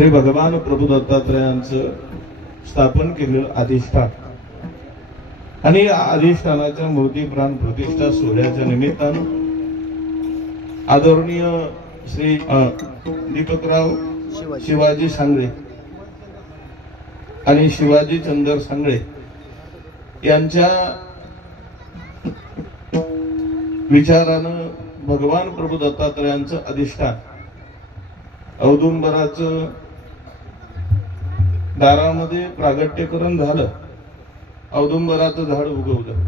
श्री भगवान प्रभू दत्तात्रयांचं स्थापन केलेलं अधिष्ठान आणि या अधिष्ठानाच्या मूर्ती प्राण प्रतिष्ठा सोहळ्याच्या निमित्तानं आदरणीय श्री दीपकराव शिवाजी सांगळे आणि शिवाजी चंदर सांगळे यांच्या विचारानं भगवान प्रभू दत्तात्रयांचं अधिष्ठान औदुंबराचं दारामध्ये प्रागट्यकरण झालं, औदुंबराचं झाड उगवलं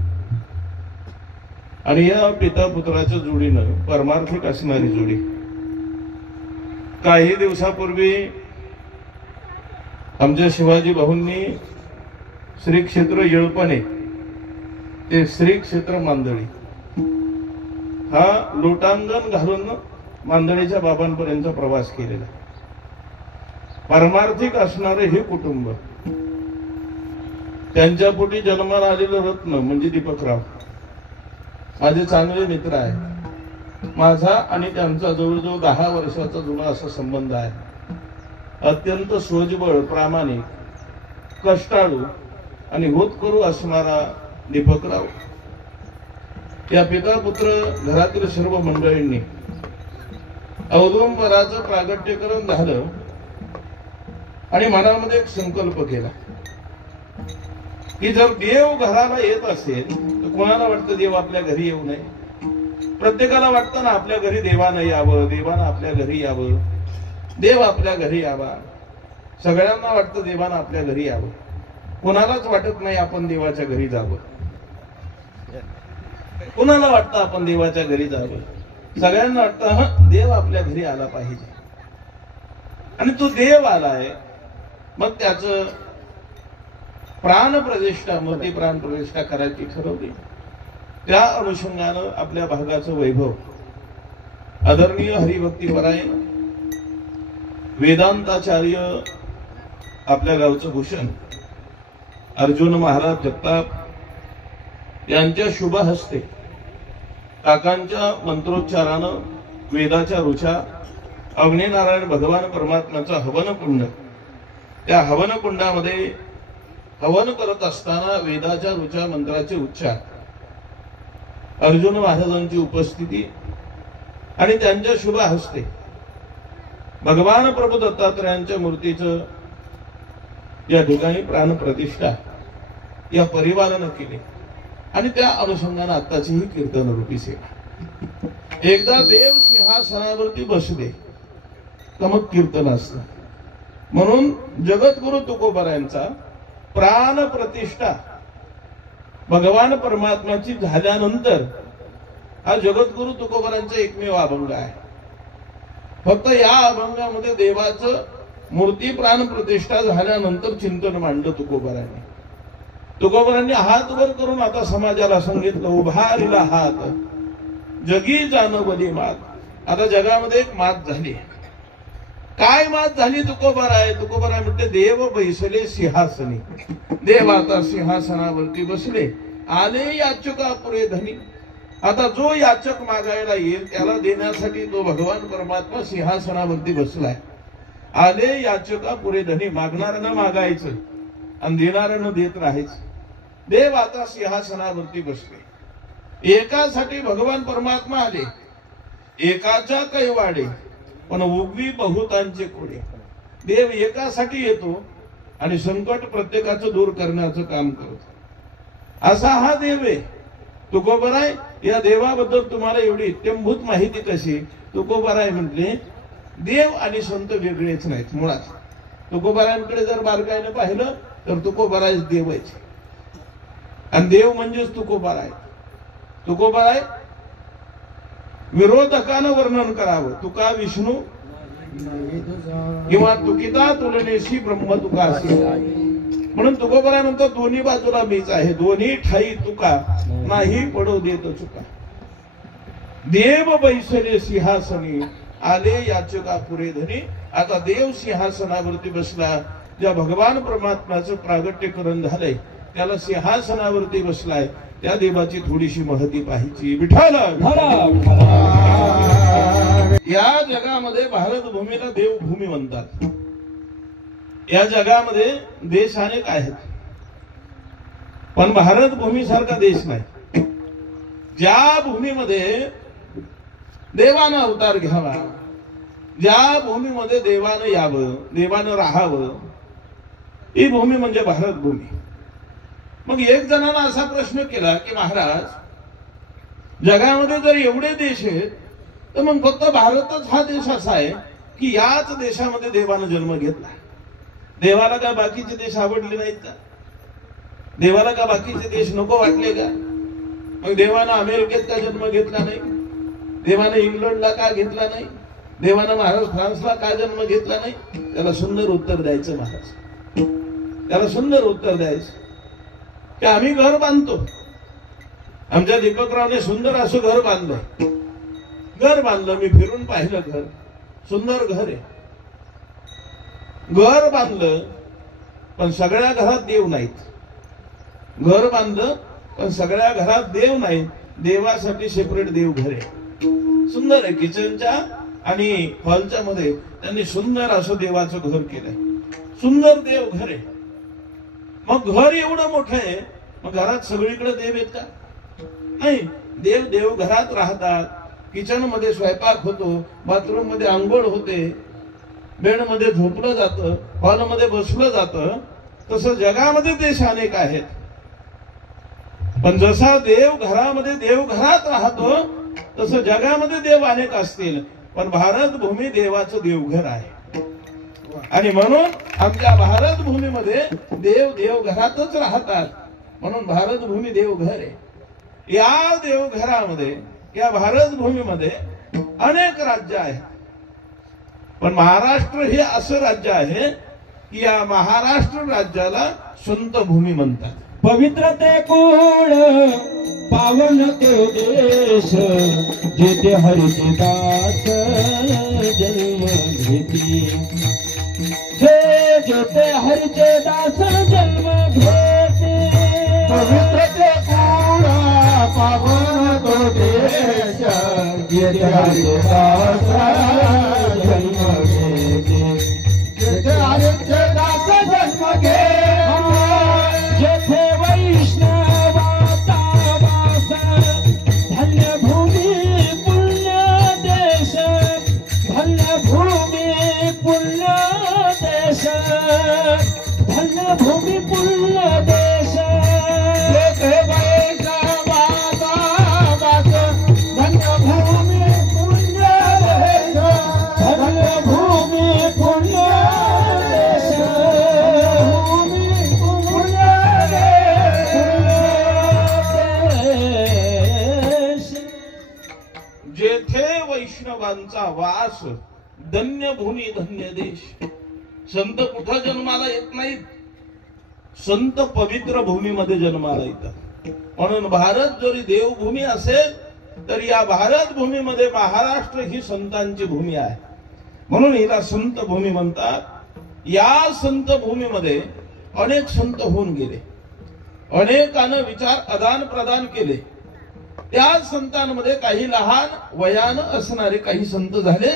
आणि या पिता पुत्राच्या जोडीनं परमार्थिक असणारी जोडी काही दिवसापूर्वी आमच्या शिवाजी भाऊंनी श्री क्षेत्र येळपणे ते श्री क्षेत्र मांदळी हा लोटांगण घालून मांदळीच्या बाबांपर्यंत प्रवास केलेला परमार्थिक असणारे हे कुटुंब त्यांच्या पोटी जन्माला आलेलं रत्न म्हणजे दीपकराव माझे चांगले मित्र आहे। माझा आणि त्यांचा जवळजवळ 10 वर्षाचा जुना असा संबंध आहे। अत्यंत सोजबळ, प्रामाणिक, कष्टाळू आणि होतकरू असणारा दीपकराव या पिता पुत्र घरातील सर्व मंडळींनी औदुंबराचं प्रागट्यकरण झालं आणि मनामध्ये एक संकल्प केला की जर देव घराला येत असेल तर कोणाला वाटतं देव आपल्या घरी येऊ नये? प्रत्येकाला वाटतं ना आपल्या घरी देवानं यावं, देवानं आपल्या घरी यावं, देव आपल्या घरी यावा। सगळ्यांना वाटतं देवानं आपल्या घरी यावं, कोणालाच वाटत नाही आपण देवाच्या घरी जावं। कोणाला वाटतं आपण देवाच्या घरी जावं? सगळ्यांना वाटतं देव आपल्या घरी आला पाहिजे आणि तो देव आलाय मग त्याचं प्राणप्रतिष्ठा, मूर्ती प्राण प्रतिष्ठा करायची ठरवली। त्या अनुषंगानं आपल्या भागाचं वैभव आदरणीय हरिभक्तीपरायण वेदांताचार्य आपल्या गावचं भूषण अर्जुन महाराज जगताप यांच्या शुभ हस्ते काकांच्या मंत्रोच्चारानं वेदाच्या ऋचा अग्निनारायण भगवान परमात्म्याचा हवन कुंड, त्या हवन कुंडामध्ये हवन करत असताना वेदाच्या ऋचा मंत्राचे उच्चार, अर्जुन महाराजांची उपस्थिती आणि त्यांच्या शुभ हस्ते भगवान प्रभू दत्तात्रयांच्या मूर्तीचं या ठिकाणी प्राण प्रतिष्ठा या परिवारानं केली आणि त्या अनुषंगाने आत्ताची ही कीर्तन रूपी सेवा। एकदा देव सिंहासनावरती बसले तर मग कीर्तन असतं। म्हणून जगद्गुरु तुकोबारायांचा प्राण प्रतिष्ठा भगवान परमात्म्याची झाल्यानंतर हा जगद्गुरु तुकोबारांचा एकमेव अभंग आहे। फक्त या अभंगामध्ये देवाचं मूर्ती प्राण प्रतिष्ठा झाल्यानंतर चिंतन मांडलं तुकोबारांनी। तुकोबारांनी हात वर करून आता समाजाला सांगितलं, उभारिला हात जगी जानवली मात। आता जगामध्ये एक मात झाली। काय मात झाली? तुकोबाराय म्हणते देव बैसले सिंहासनी, देव आता सिंहासनावरती बसले, आले याचका पुरे धनी। आता जो याचक मागायला येईल त्याला देण्यासाठी तो भगवान परमात्मा सिंहासनावरती बसलाय। आले याचका पुरे धनी, मागणाऱ्यानं मागायचं आणि देणाऱ्यानं देत राहायचं। देव आता सिंहासनावरती बसले। एकासाठी भगवान परमात्मा आले, एकाच्या कैवाडे पण उगवी बहुतांचे कोडे। देव एकासाठी येतो आणि संकट प्रत्येकाचं दूर करण्याचं काम करतो, असा हा देव आहे तुकोबाराय। या देवाबद्दल तुम्हाला एवढी इत्यंभूत माहिती कशी? तुकोबाराय म्हटले देव आणि संत वेगळेच नाहीत मुळात। तुकोबारायांकडे जर बारकाईने पाहिलं तर तुकोबाराय देव आहे आणि देव म्हणजेच तुकोबाराय। तुकोबाराय विरोधकानं वर्णन करावं, तुका विष्णू किंवा तुकिता तुलनेशी ब्रह्म तुका असे। म्हणून तुकोबाराय म्हणतो दोन्ही बाजूला मीच आहे, दोन्ही ठाई तुका नाही पडू देत चुका। देव बैसले सिंहासनी, आले याचका पुरे धनी। आता देव सिंहासनावरती बसला, ज्या भगवान परमात्म्याचं प्रागट्यकरण झालंय त्याला सिंहासनावरती बसलाय, त्या देवाची थोडीशी महती पाहिजे। विठ्ठल या जगामध्ये भारत भूमीला देवभूमी म्हणतात। या जगामध्ये देश अनेक आहेत, पण भारत भूमीसारखा देश नाही. ज्या भूमीमध्ये देवानं अवतार घ्यावा, ज्या भूमीमध्ये देवानं यावं, देवानं राहावं, ही भूमी म्हणजे भारत भूमी. मग एक जणांना असा प्रश्न केला की महाराज, जगामध्ये जर एवढे देश आहेत तर मग फक्त भारतच हा देश असा आहे की याच देशामध्ये देवानं जन्म घेतला. देवाला का बाकीचे देश आवडले नाहीत का? देवाला का बाकीचे देश नको वाटले का? मग देवानं अमेरिकेत का जन्म घेतला नाही? देवानं इंग्लंडला का घेतला नाही? देवानं महाराज फ्रान्सला का जन्म घेतला नाही? त्याला सुंदर उत्तर द्यायचं महाराज, त्याला सुंदर उत्तर द्यायचं की आम्ही घर बांधतो. आमच्या दीपकरावने सुंदर असं घर बांधलं, घर बांधलं, मी फिरून पाहिलं, घर सुंदर घर आहे. घर बांधलं पण सगळ्या घरात देव नाहीत. घर बांधलं पण सगळ्या घरात देव नाहीत. देवासाठी सेपरेट देव घर आहे. सुंदर आहे. किचनच्या आणि हॉलच्या मध्ये त्यांनी सुंदर असं देवाचं घर केलंय. सुंदर देव घर आहे. मग घर एवढं मोठं आहे, मग घरात सगळीकडे देव आहेत का? नाही. देव देव घरात राहतात. किचन मध्ये स्वयंपाक होतो, बाथरूम मध्ये आंघोळ होते, बेड मध्ये झोपलं जातं, हॉल मध्ये बसलं जातं. तसं जगामध्ये देश अनेक आहेत, पण जसा देव घरामध्ये देव घरात राहतो तसं जगामध्ये देव अनेक असतील, पण भारत भूमी देवाचं देवघर आहे. आणि म्हणून आमच्या भारत भूमीमध्ये देव देव घरातच राहतात, म्हणून भारत भूमी देवघर आहे. या देवघरामध्ये, या भारत भूमीमध्ये अनेक राज्य आहेत, पण महाराष्ट्र हे असं राज्य आहे की या महाराष्ट्र राज्याला संत भूमी म्हणतात. पवित्र ते कोण पावन ते देश, जेथे हरिचे दास जन्म घेती. जेथे हरिचे दास जन्म घेते. पवित्र ते कोण पावन तो देश, जेथे हरिचे दास जन्म घेते. जेथे हरिचे दास जन्म घेते. जेथे वैष्णवाचा वास, धन्य भूमी पुण्य देश, धन्य भूमी पुण्य देश, धन्य भूमी पुण्य देश. जेथे वैष्णवाचा वास, धन्य भूमी पुण्य देश, धन्य भूमी पुण्य देश. जेथे वैष्णवांचा वास, धन्य भूमी धन्य देश. संत कुठं जन्माला येत नाहीत, संत पवित्र भूमीमध्ये जन्माला येतात. म्हणून भारत जरी देवभूमी असेल तर या भारत भूमीमध्ये महाराष्ट्र ही संतांची भूमी आहे, म्हणून हिला संत भूमी म्हणतात. या संत भूमीमध्ये अनेक संत होऊन गेले, अनेकानं विचार आदान प्रदान केले. त्या संतांमध्ये काही लहान वयानं असणारे काही संत झाले,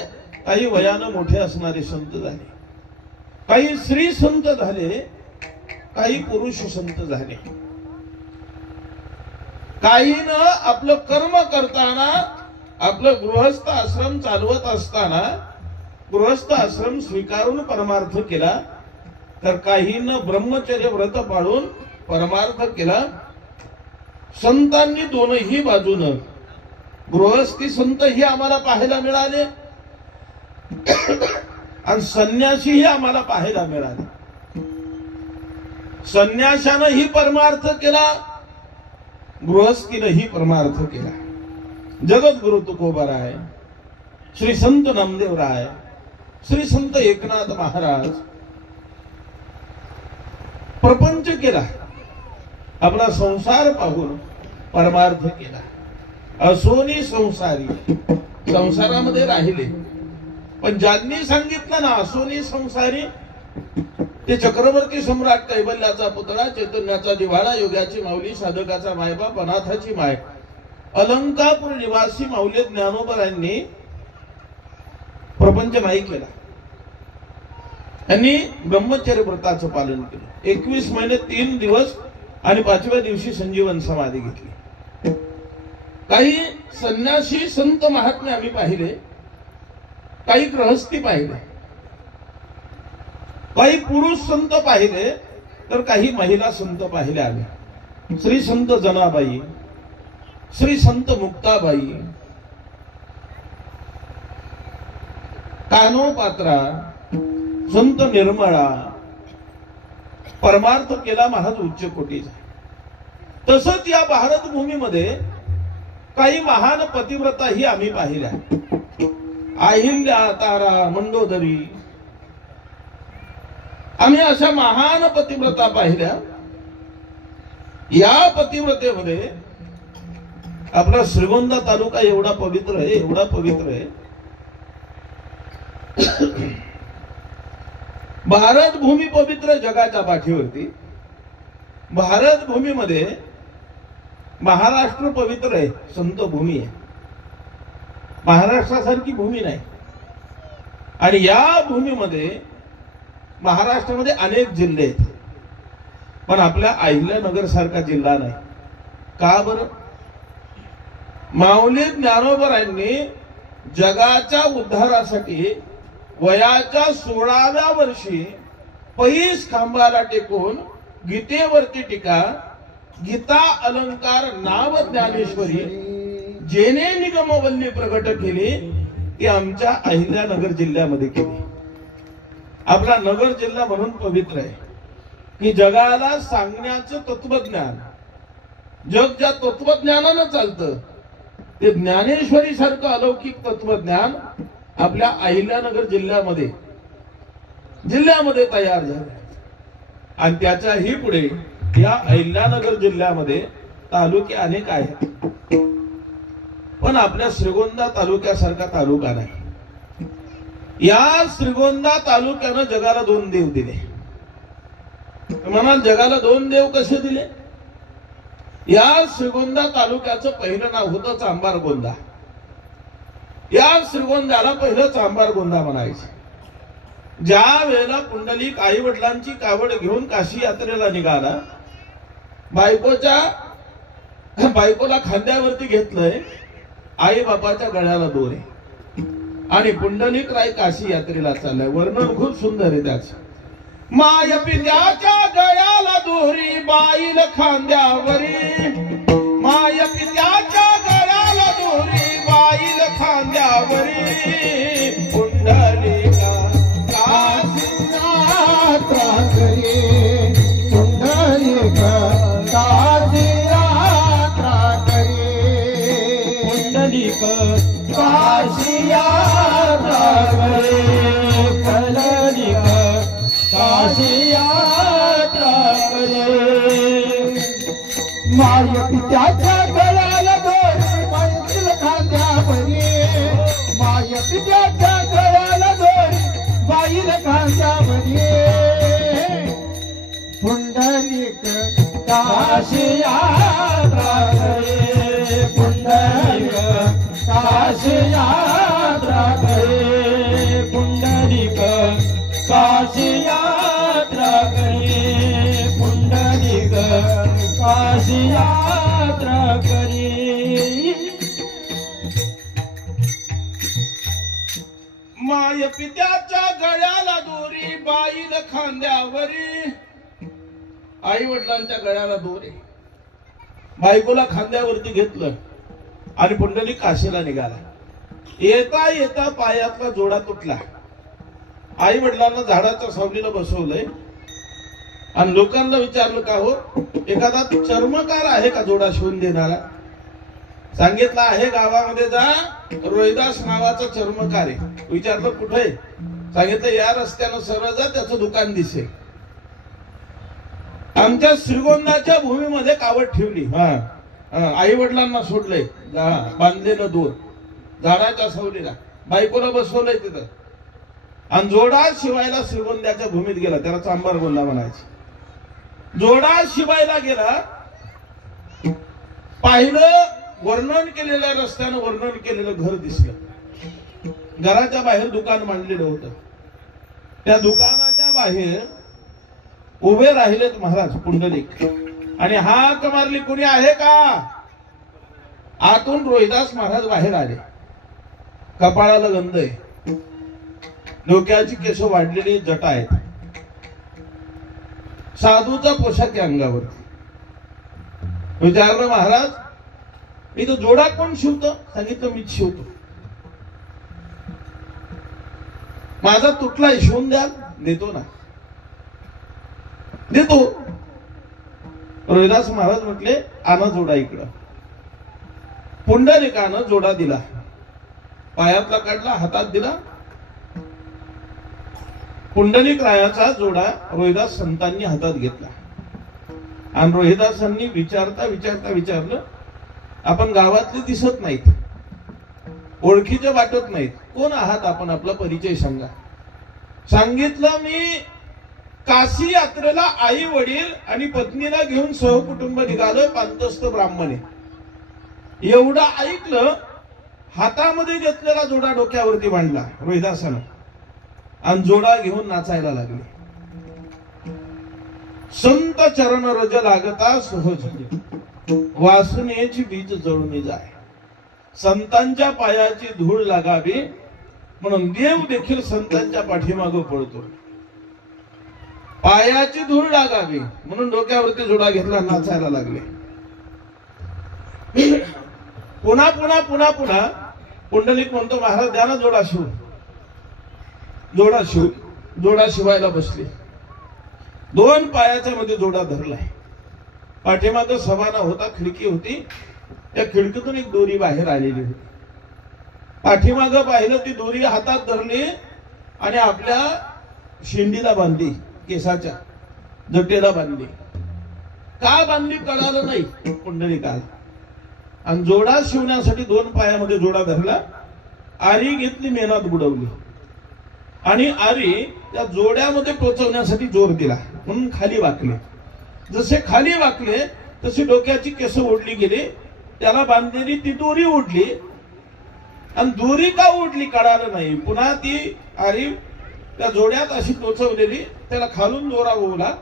काही वयानं मोठे असणारे संत झाले, काही स्त्री संत झाले, काही पुरुष संत झाले. काहीनं आपलं कर्म करताना, आपलं गृहस्थ आश्रम चालवत असताना गृहस्थ आश्रम स्वीकारून परमार्थ केला, तर काहीनं ब्रह्मचर्य व्रत पाळून परमार्थ केला. संतांनी दोनही बाजूनं, गृहस्थी संत ही आम्हाला पाहायला मिळाले आणि संन्यासीही आम्हाला पाहायला मिळाले. संन्याशानंही परमार्थ केला, गृहस्थीनंही परमार्थ केला. जगद्गुरु तुकोबाराय, श्री संत नामदेवराय, श्री संत एकनाथ महाराज प्रपंच केला, आपला संसार पाहून परमार्थ केला. असोनी संसारी, संसारामध्ये राहिले, पण ज्यांनी सांगितलं ना असोनी संसारी, ते चक्रवर्ती सम्राट कैबल्याचा पुतळा, चैतन्याचा जिव्हाळा, योगाची माऊली, साधकाचा मायबाप, अनाथाची माय, अलंकापूर निवासी माऊली ज्ञानोबरांनी प्रपंच नाही केला. यांनी ब्रह्मचर्य व्रताचं पालन केलं. 21 महिने 3 दिवस आणि 5व्या दिवशी संजीवन समाधी घेतली. काही संन्यासी संत महात्मे आम्ही पाहिले, काही गृहस्थी पाहिले, काही पुरुष संत पाहिले, तर काही महिला संत पाहिले आम्ही. श्री संत जनाबाई, श्री संत मुक्ताबाई, कानोपात्रा, संत निर्मळा, परमार्थ केला महाराज उच्च कोटीचा. तसंच या भारत भूमीमध्ये काही महान पतिव्रता ही आम्ही पाहिल्या. अहिल्या, तारा, मंडोदरी, आम्ही अशा महान पतिव्रता पाहिल्या. या पतिव्रतेमध्ये आपला श्रीगोंदा तालुका एवढा पवित्र आहे, एवढा पवित्र आहे. भारत भूमी पवित्र जगाच्या पाठीवरती. भारत भूमीमध्ये महाराष्ट्र पवित्र आहे, संत भूमी आहे. महाराष्ट्रासारखी भूमी नाही. आणि या भूमीमध्ये महाराष्ट्रामध्ये अनेक जिल्हे आहेत, पण आपल्या अहिल्यानगर सारखा जिल्हा नाही. का बरं? माऊली ज्ञानोबरायांनी जगाच्या उद्धारासाठी वयाच्या 16व्या वर्षी पैस खांबाला टेकून गीतेवरती टीका, गीता अलंकार नाव ज्ञानेश्वरी जेने निगमवल्ली प्रकट केली, ती आमच्या अहिल्यानगर जिल्ह्यामध्ये केली. आपला नगर जिल्हा म्हणून पवित्र आहे की जगाला सांगण्याचं तत्वज्ञान, जग ज्या तत्वज्ञानानं चालतं ते ज्ञानेश्वरी सारखं अलौकिक तत्वज्ञान आपल्या अहिल्यानगर जिल्ह्यामध्ये तयार झालं. आणि त्याच्याही पुढे या अहिल्यानगर जिल्ह्यामध्ये तालुके अनेक आहेत, पण आपल्या श्रीगोंदा तालुक्यासारखा तालुका नाही. या श्रीगोंदा तालुक्यानं जगाला 2 देव दिले. म्हणाल जगाला 2 देव कसे दिले? या श्रीगोंदा तालुक्याचं पहिलं नाव होतं चांबारगोंदा. या श्रीगोंद्याला पहिलं चांबारगोंदा म्हणायचं. ज्या वेळेला पुंडलिक आई वडिलांची कावड घेऊन काशी यात्रेला निघाला, बायकोला खांद्यावरती घेतलंय, आई बापाच्या गळ्याला दोरे, आणि पुंडलिक राय काशी यात्रेला चाललाय. वर्णन खूप सुंदर आहे त्याचं. माय पित्याच्या गळ्याला दोरी, बाईल खांद्यावरी. माय पित्याच्या गळ्याला दोरी, बाईल खांद्यावरी. पुंडलिका काशीला त्राकरी, पुंडलिका काशीला त्राकरी. पुंडलिक काशीया त्राकरी, पुंडलिक काशीया त्राकरी. माय पित्याच्या गळ्याला दोरी, बाईल खांद्यावरी. माय पित्याच्या गळ्याला दोरी, बाईल खांद्यावरी. पुंडलिक काशीया त्राकरी, पुंडलिक काशीया त्राकरी. पुंडलिक काशीया त्राकरी, पुंडलिक काशीया त्राकरी. माय पित्याच्या गळ्याला दोरी, बाईल खांद्यावरी. आई वडिलांच्या गळ्याला दोरी, बायकोला खांद्यावरती घेतलं आणि पुंडलिक काशीला निघाला. येता येता पायातला जोडा तुटला. आई वडिलांना झाडाच्या सावलीला बसवलंय आणि लोकांना विचारलं, का हो एखादा चर्मकार आहे का जोडा शिवून देणारा? सांगितलं आहे, गावामध्ये जा, रोहिदास नावाचा चर्मकार आहे. विचारलं कुठे? सांगितलं या रस्त्यानं सरळ जा, त्याचं दुकान दिसेल. आमच्या श्रीगोंदाच्या भूमीमध्ये कावड ठेवली. आई वडिलांना सोडले, बांधलेलं दूर झाडाच्या सावलीला, बायकोला बसवलंय तिथं, आणि जोडा शिवायला श्रीगोंद्याच्या भूमीत गेला. त्याला चांबारगोंदा म्हणायचं. जोडा शिवायला गेला, पाहिलं, वर्णन केलेल्या रस्त्यानं वर्णन केलेलं घर दिसलं. घराच्या बाहेर दुकान मांडलेलं होतं. त्या दुकानाच्या बाहेर उभे राहिलेत महाराज पुंडलिक, आणि हाक मारली, कोणी आहे का? आतून रोहिदास महाराज बाहेर आले. कपाळाला गंध आहे, डोक्याची केस वाढलेली, जटा आहेत, साधूचा पोशाख आहे अंगावरती. विचारलं, महाराज मी तो जोडा कोण शिवतो? सांगितलं मीच शिवतो. माझा तुटलाय, शिवून द्याल? देतो ना, देतो. रोहिदास महाराज म्हटले, आणा जोडा इकडं. पुंडलिकानं जोडा दिला, पायातला काढला, हातात दिला. पुंडलिक रायाचा जोडा रोहिदास संतांनी हातात घेतला, आणि रोहिदासांनी विचारता विचारता विचारलं, आपण गावातले दिसत नाहीत, ओळखीचे वाटत नाहीत, कोण आहात आपण? आपला परिचय सांगा. सांगितलं, मी काशी यात्रेला आई वडील आणि पत्नीला घेऊन सहकुटुंब निघालोय, पांतस्थ ब्राह्मण आहे. एवढं ऐकलं, हातामध्ये घेतलेला जोडा डोक्यावरती बांधला रोहिदासानं, आणि जोडा घेऊन नाचायला लागले. संत चरण रज लागता सहज वासनेची बीज जळून जाय. संतांच्या पायाची धूळ लागावी म्हणून देव देखील संतांच्या पाठीमागं पळतो. पायाची धूळ लागावी म्हणून डोक्यावरती जोडा घेतला, नाचायला लागले. पुन्हा पुन्हा पुन्हा पुन्हा पुंडलिक म्हणतो, महाराज द्या ना जोडा शिव. जोडा शिव. जोडा शिवायला बसले. 2 पायाच्या मध्ये जोडा धरलाय. पाठीमागं सभाना होता, खिडकी होती, त्या खिडकीतून एक दोरी बाहेर आलेली होती. पाठीमागं पाहिलं, ती दोरी हातात धरली आणि आपल्या शेंडीला बांधली, केसाच्या जटेला बांधली. का बांधली कळालं नाही पुंडलिकाला. आणि जोडा शिवण्यासाठी 2 पायामध्ये जोडा धरला, आरी घेतली, मेनात बुडवली, आणि आरी त्या जोड्यामध्ये टोचवण्यासाठी जोर दिला म्हणून खाली वाकले. जसे खाली वाकले तशी डोक्याची केस ओढली गेली, त्याला बांधलेली ती दोरी ओढली, आणि दोरी का ओढली कळालं नाही. पुन्हा ती आरी त्या जोड्यात अशी टोचवलेली, त्याला खालून दोरा ओढला,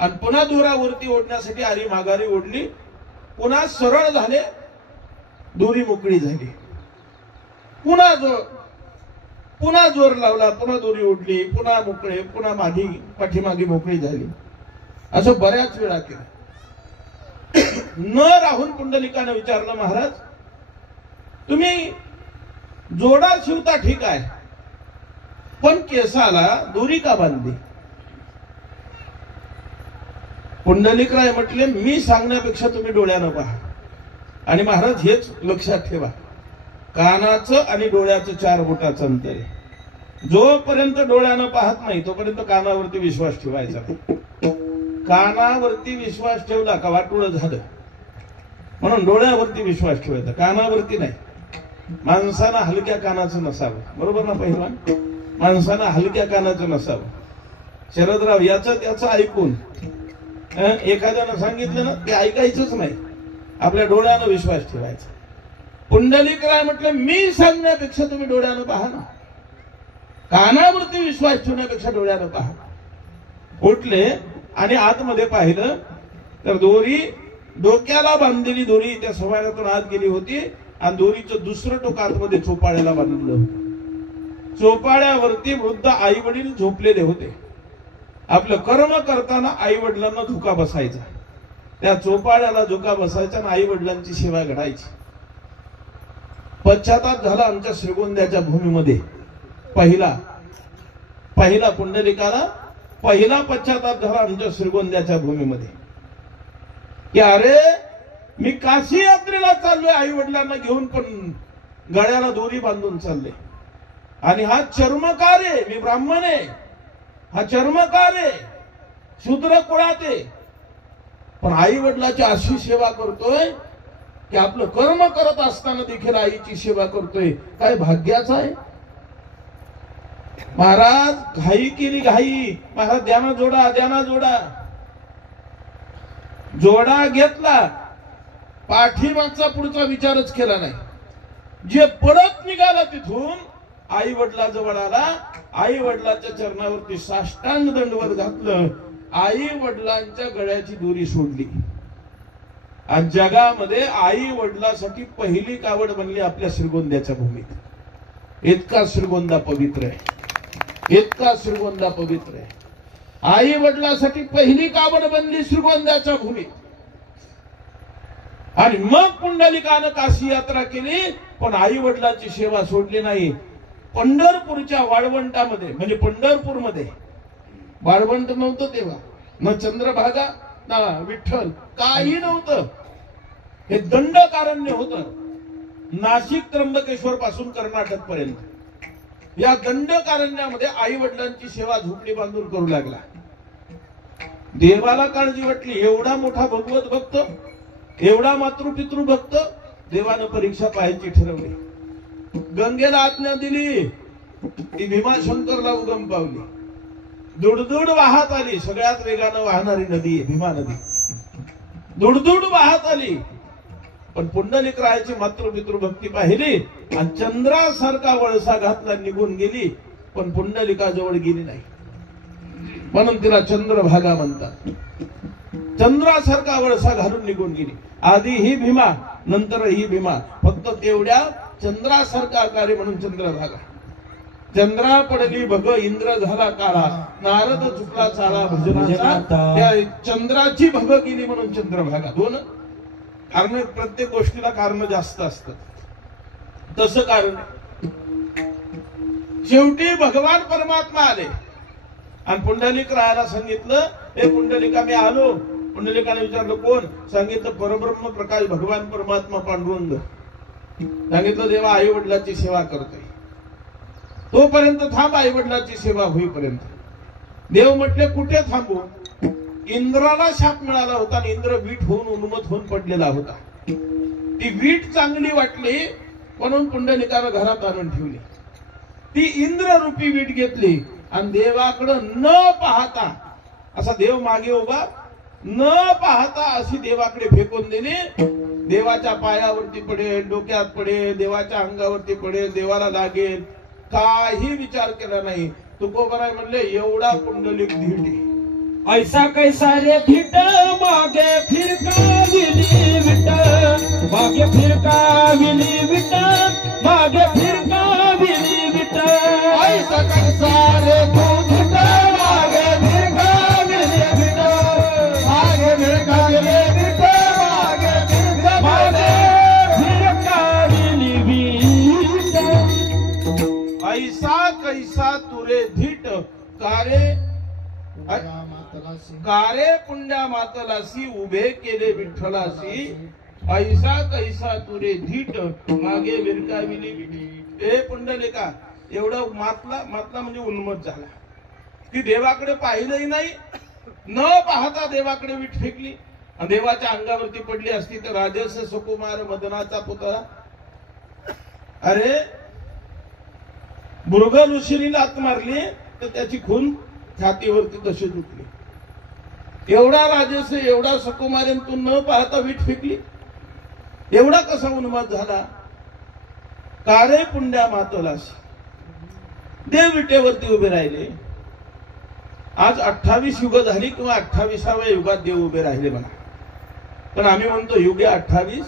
आणि पुन्हा दोरावरती ओढण्यासाठी आरी माघारी ओढली, पुन्हा सरळ झाले, दोरी मोकळी झाली. पुन्हा जोर लावला, पुन्हा दोरी ओढली, पुन्हा मोकळे, पुन्हा पाठीमागे मोकळी झाली. असं बऱ्याच वेळा केलं. न राहून पुंडलिकाने विचारलं, महाराज तुम्ही जोडा शिवता ठीक आहे, पण केसाला दोरी का बांधली? पुंडलिकराय म्हटले, मी सांगण्यापेक्षा तुम्ही डोळ्यानं पहा. आणि महाराज हेच लक्षात ठेवा, कानाचं आणि डोळ्याचं 4 बोटाचं अंतर आहे. जोपर्यंत डोळ्यानं पाहत नाही तोपर्यंत कानावरती विश्वास ठेवायचा. कानावरती विश्वास ठेवला का वाटोळं झालं. म्हणून डोळ्यावरती विश्वास ठेवायचा, कानावरती नाही. माणसानं हलक्या कानाचं नसावं, बरोबर ना पहिलवान? माणसानं हलक्या कानाचं नसावं. शरदराव याचं त्याचं ऐकून एखाद्यानं सांगितलं ना, ते ऐकायचंच नाही, आपल्या डोळ्यानं विश्वास ठेवायचा. पुंडलिकराय म्हटलं, मी सांगण्यापेक्षा तुम्ही डोळ्यानं पहा ना. कानावरती विश्वास ठेवण्यापेक्षा डोळ्यानं पहा. उठले आणि आतमध्ये पाहिलं तर दोरी, डोक्याला बांधलेली दोरी त्या सभागातून आत गेली होती, आणि दोरीचं दुसरं टोक आतमध्ये चोपाळ्याला बांधलं होतं. चोपाळ्यावरती वृद्ध आई वडील झोपलेले होते. आपलं कर्म करताना आई वडिलांना धोका बसायचा, त्या चोपाळ्याला धोका बसायचा आणि आई वडिलांची सेवा घडायची. पश्चाताप झाला आमच्या श्रीगोंद्याच्या भूमीमध्ये. पहिला पुंडलिकाला पहिला पश्चाताप झाला आमच्या श्रीगोंद्याच्या भूमीमध्ये, की अरे मी काशी यात्रेला चाललोय आई वडिलांना घेऊन, पण गळ्याला दोरी बांधून चालले, आणि हा चर्मकार आहे, मी ब्राह्मण आहे, हा चर्मकार आहे, शूद्र कुळात आहे, पण आई वडिलाची अशी सेवा करतोय की आपलं कर्म करत असताना देखील आईची सेवा करतोय. काय भाग्याचं आहे. महाराज घाई केली, घाई. महाराज द्याना जोडा, द्याना जोडा. जोडा घेतला, पाठीमागचा पुढचा विचारच केला नाही. जे पळत निघाला तिथून आई वडिलाजवळ आला, आई वडिलांच्या चरणावरती साष्टांग दंडवत घातलं, आई वडिलांच्या गळ्याची दोरी सोडली आणि जगामध्ये आई वडिलांसाठी पहिली कावड बनली आपल्या श्रीगोंद्याच्या भूमीत. इतका श्रीगोंदा पवित्र आहे, इतका श्रीगोंदा पवित्र आहे. आई वडिलांसाठी पहिली कावड बनली श्रीगोंद्याच्या भूमीत. आणि मग पुंडलिकानं काशी यात्रा केली, पण आई वडिलांची सेवा सोडली नाही. पंढरपूरच्या वाळवंटामध्ये, म्हणजे पंढरपूरमध्ये वाळवंट नव्हतं तेव्हा, न चंद्रभागा ना विठ्ठल, काही नव्हतं. हे दंडकारण्य होतं, नाशिक त्र्यंबकेश्वर पासून कर्नाटक पर्यंत. या दंडकारण्यामध्ये आई वडिलांची सेवा झोपडी बांधून करू लागला. देवाला काळजी वाटली, एवढा मोठा भगवत भक्त, एवढा मातृपितृ भक्त, देवानं परीक्षा पाहायची ठरवली. गंगेला आज्ञा दिली, ती भीमाशंकरला उगम पावली. दुडदुड वाहत आली, सगळ्यात वेगानं वाहणारी नदी आहे भीमा नदी. दुडदुड वाहत आली, पण पुंडलिकरायाची मातृपितृ भक्ती पाहिली आणि चंद्रासारखा वळसा घातला, निघून गेली, पण पुंडलिकाजवळ गेली नाही. म्हणून तिला चंद्रभागा म्हणतात. चंद्रासारखा वळसा घालून निघून गेली. आधी ही भीमा, नंतर ही भीमा, फक्त तेवढ्या चंद्रासारखा आकार म्हणून चंद्रभागा. चंद्रा पडली भग, इंद्र झाला काळा, नारद चुकला चाला भजनाचा, त्या चंद्राची भग गेली म्हणून चंद्रभागा. दोन कारण, प्रत्येक गोष्टीला कारण जास्त असतं, तसं कारण. शेवटी भगवान परमात्मा आले आणि पुंडलिक रायाला सांगितलं, हे पुंडलिका मी आलो. पुंडलिकाने विचारलं कोण? सांगितलं परब्रह्म प्रकाश भगवान परमात्मा पांडुरंग. सांगितलं देवा आई वडिलांची सेवा करतोय, तोपर्यंत थांब, आई वडिलांची सेवा होईपर्यंत. देव म्हटले कुठे थांबू? इंद्राला शाप मिळाला होता आणि इंद्र वीट होऊन उन्मत होऊन पडलेला होता. ती वीट चांगली वाटली म्हणून पुंडलिकानं घरात आणून ठेवली. ती इंद्र रूपी वीट घेतली आणि देवाकडं न पाहता, असा देव मागे उभा, न पाहता अशी देवाकडे फेकून दिली. देवाच्या पायावरती पडेल, डोक्यात पडेल, देवाच्या अंगावरती पडेल, देवाला लागेल, काही विचार केला नाही. तुकोबराय म्हणले एवढा पुंडलिक धीट, ऐसा कैसा रे धीट, मागे फिरकाविली विट, मागे फिरकाविली विट, मागे फिरकाविली विट. ऐसा कैसा रे तू धीट, मागे फिरकाविली विट, मागे फिरकाविली विट, मागे फिरकाविली विट. ऐसा कैसा तुरे धीट, कारे पुंड्या मातलासी उभे केले विठ्ठलासी. ऐसा कैसा तुरे धीट, मागे विरकाविली विट. हे पुंडलिका एवढं मातला म्हणजे उन्मत झाला की देवाकडे पाहिलंही नाही, न पाहता देवाकडे वीट फेकली आणि देवाच्या अंगावरती पडली असती तर राजस सुकुमार मदनाचा पुतळा. अरे मृग ऋषीने लात मारली तर त्याची खून छातीवरती तशी उठली. एवढा राजस, एवढा सुकुमार, तू न पाहता वीट फेकली, एवढा कसा उन्माद झाला? कारे पुंड्या मातलास. देव विटेवरती उभे राहिले. आज 28 युग झाली किंवा 28व्या युगात देव उभे राहिले म्हणा, पण आम्ही म्हणतो युगे 28.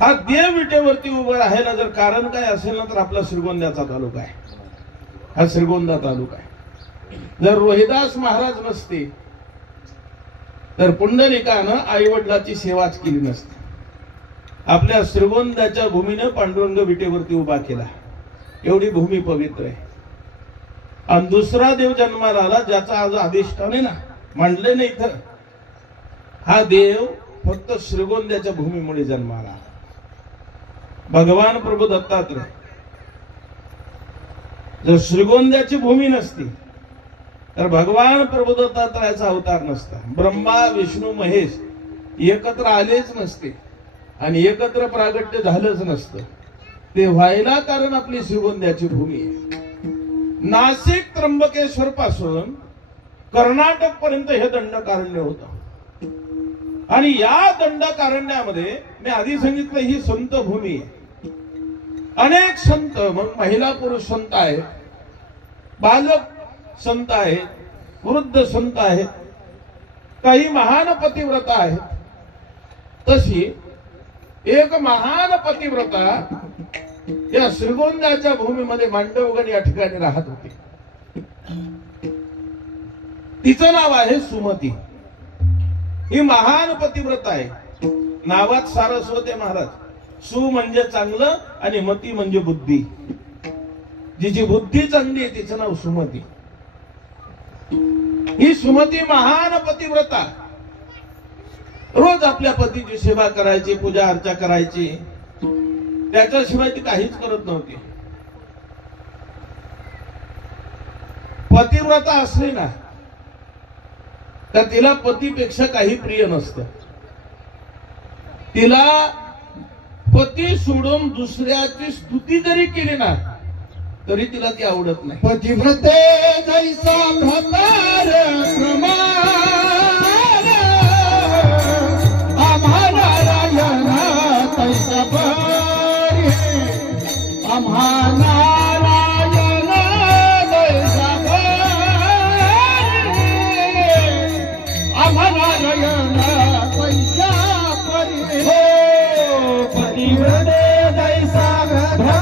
हा देव विटेवरती उभा राहायला जर कारण काय असेल ना तर आपला श्रीगोंद्याचा तालुका आहे. हा श्रीगोंदा तालुका आहे. जर रोहिदास महाराज नसते तर पुंडलिकानं आई वडिलाची सेवाच केली नसती. आपल्या श्रीगोंद्याच्या भूमीनं पांडुरंग विटेवरती उभा केला. एवढी भूमी पवित्र आहे. आणि दुसरा देव जन्माला आला ज्याचा आज अधिष्ठान आहे ना, मांडले नाही इथं. हा देव फक्त श्रीगोंद्याच्या भूमीमुळे जन्माला आला. भगवान प्रभू दत्तात्रय. जर श्रीगोंद्याची भूमी नसती तर भगवान प्रभू दत्तात्रयाचा अवतार नसता. ब्रह्मा विष्णू महेश एकत्र आलेच नसते आणि एकत्र प्रागट्य झालंच नसतं. ते व्हायला कारण आपली श्रीगोंद्याची भूमी आहे. नाशिक त्र्यंबकेश्वर पासून कर्नाटक पर्यंत हे दंडकारण्य होतं आणि या दंडकारण्यामध्ये मी आधी सांगितलं ही संत भूमी आहे. अनेक संत, मग महिला पुरुष संत आहेत, बालक संत आहेत, वृद्ध संत आहेत, काही महान पतिव्रता आहेत. तशी एक महान पतिव्रता या श्रीगोंद्याच्या भूमीमध्ये मांडवगड या ठिकाणी राहत होती. तिचं नाव आहे सुमती. ही महान पतिव्रता आहे. नावात सारस्वत महाराज. सु म्हणजे चांगलं आणि मती म्हणजे बुद्धी. जिची बुद्धी चांगली आहे तिचं नाव सुमती. ही सुमती महान पतिव्रता रोज आपल्या पतीची सेवा करायची, पूजा अर्चा करायची. त्याच्याशिवाय ती काहीच करत नव्हती. पतिव्रता असली ना तर तिला पतीपेक्षा काही प्रिय नसतं. तिला पती सोडून दुसऱ्याची स्तुती जरी केली ना तरी तिला ती आवडत नाही. पतिव्रते जैसा भ्रमर प्रमाण आम्हा नारायण तैसा बरी आम्हा नारायण तैसा बरी आम्हा नारायण तैसा बरी. हो पतिव्रते जैसा भ्रमर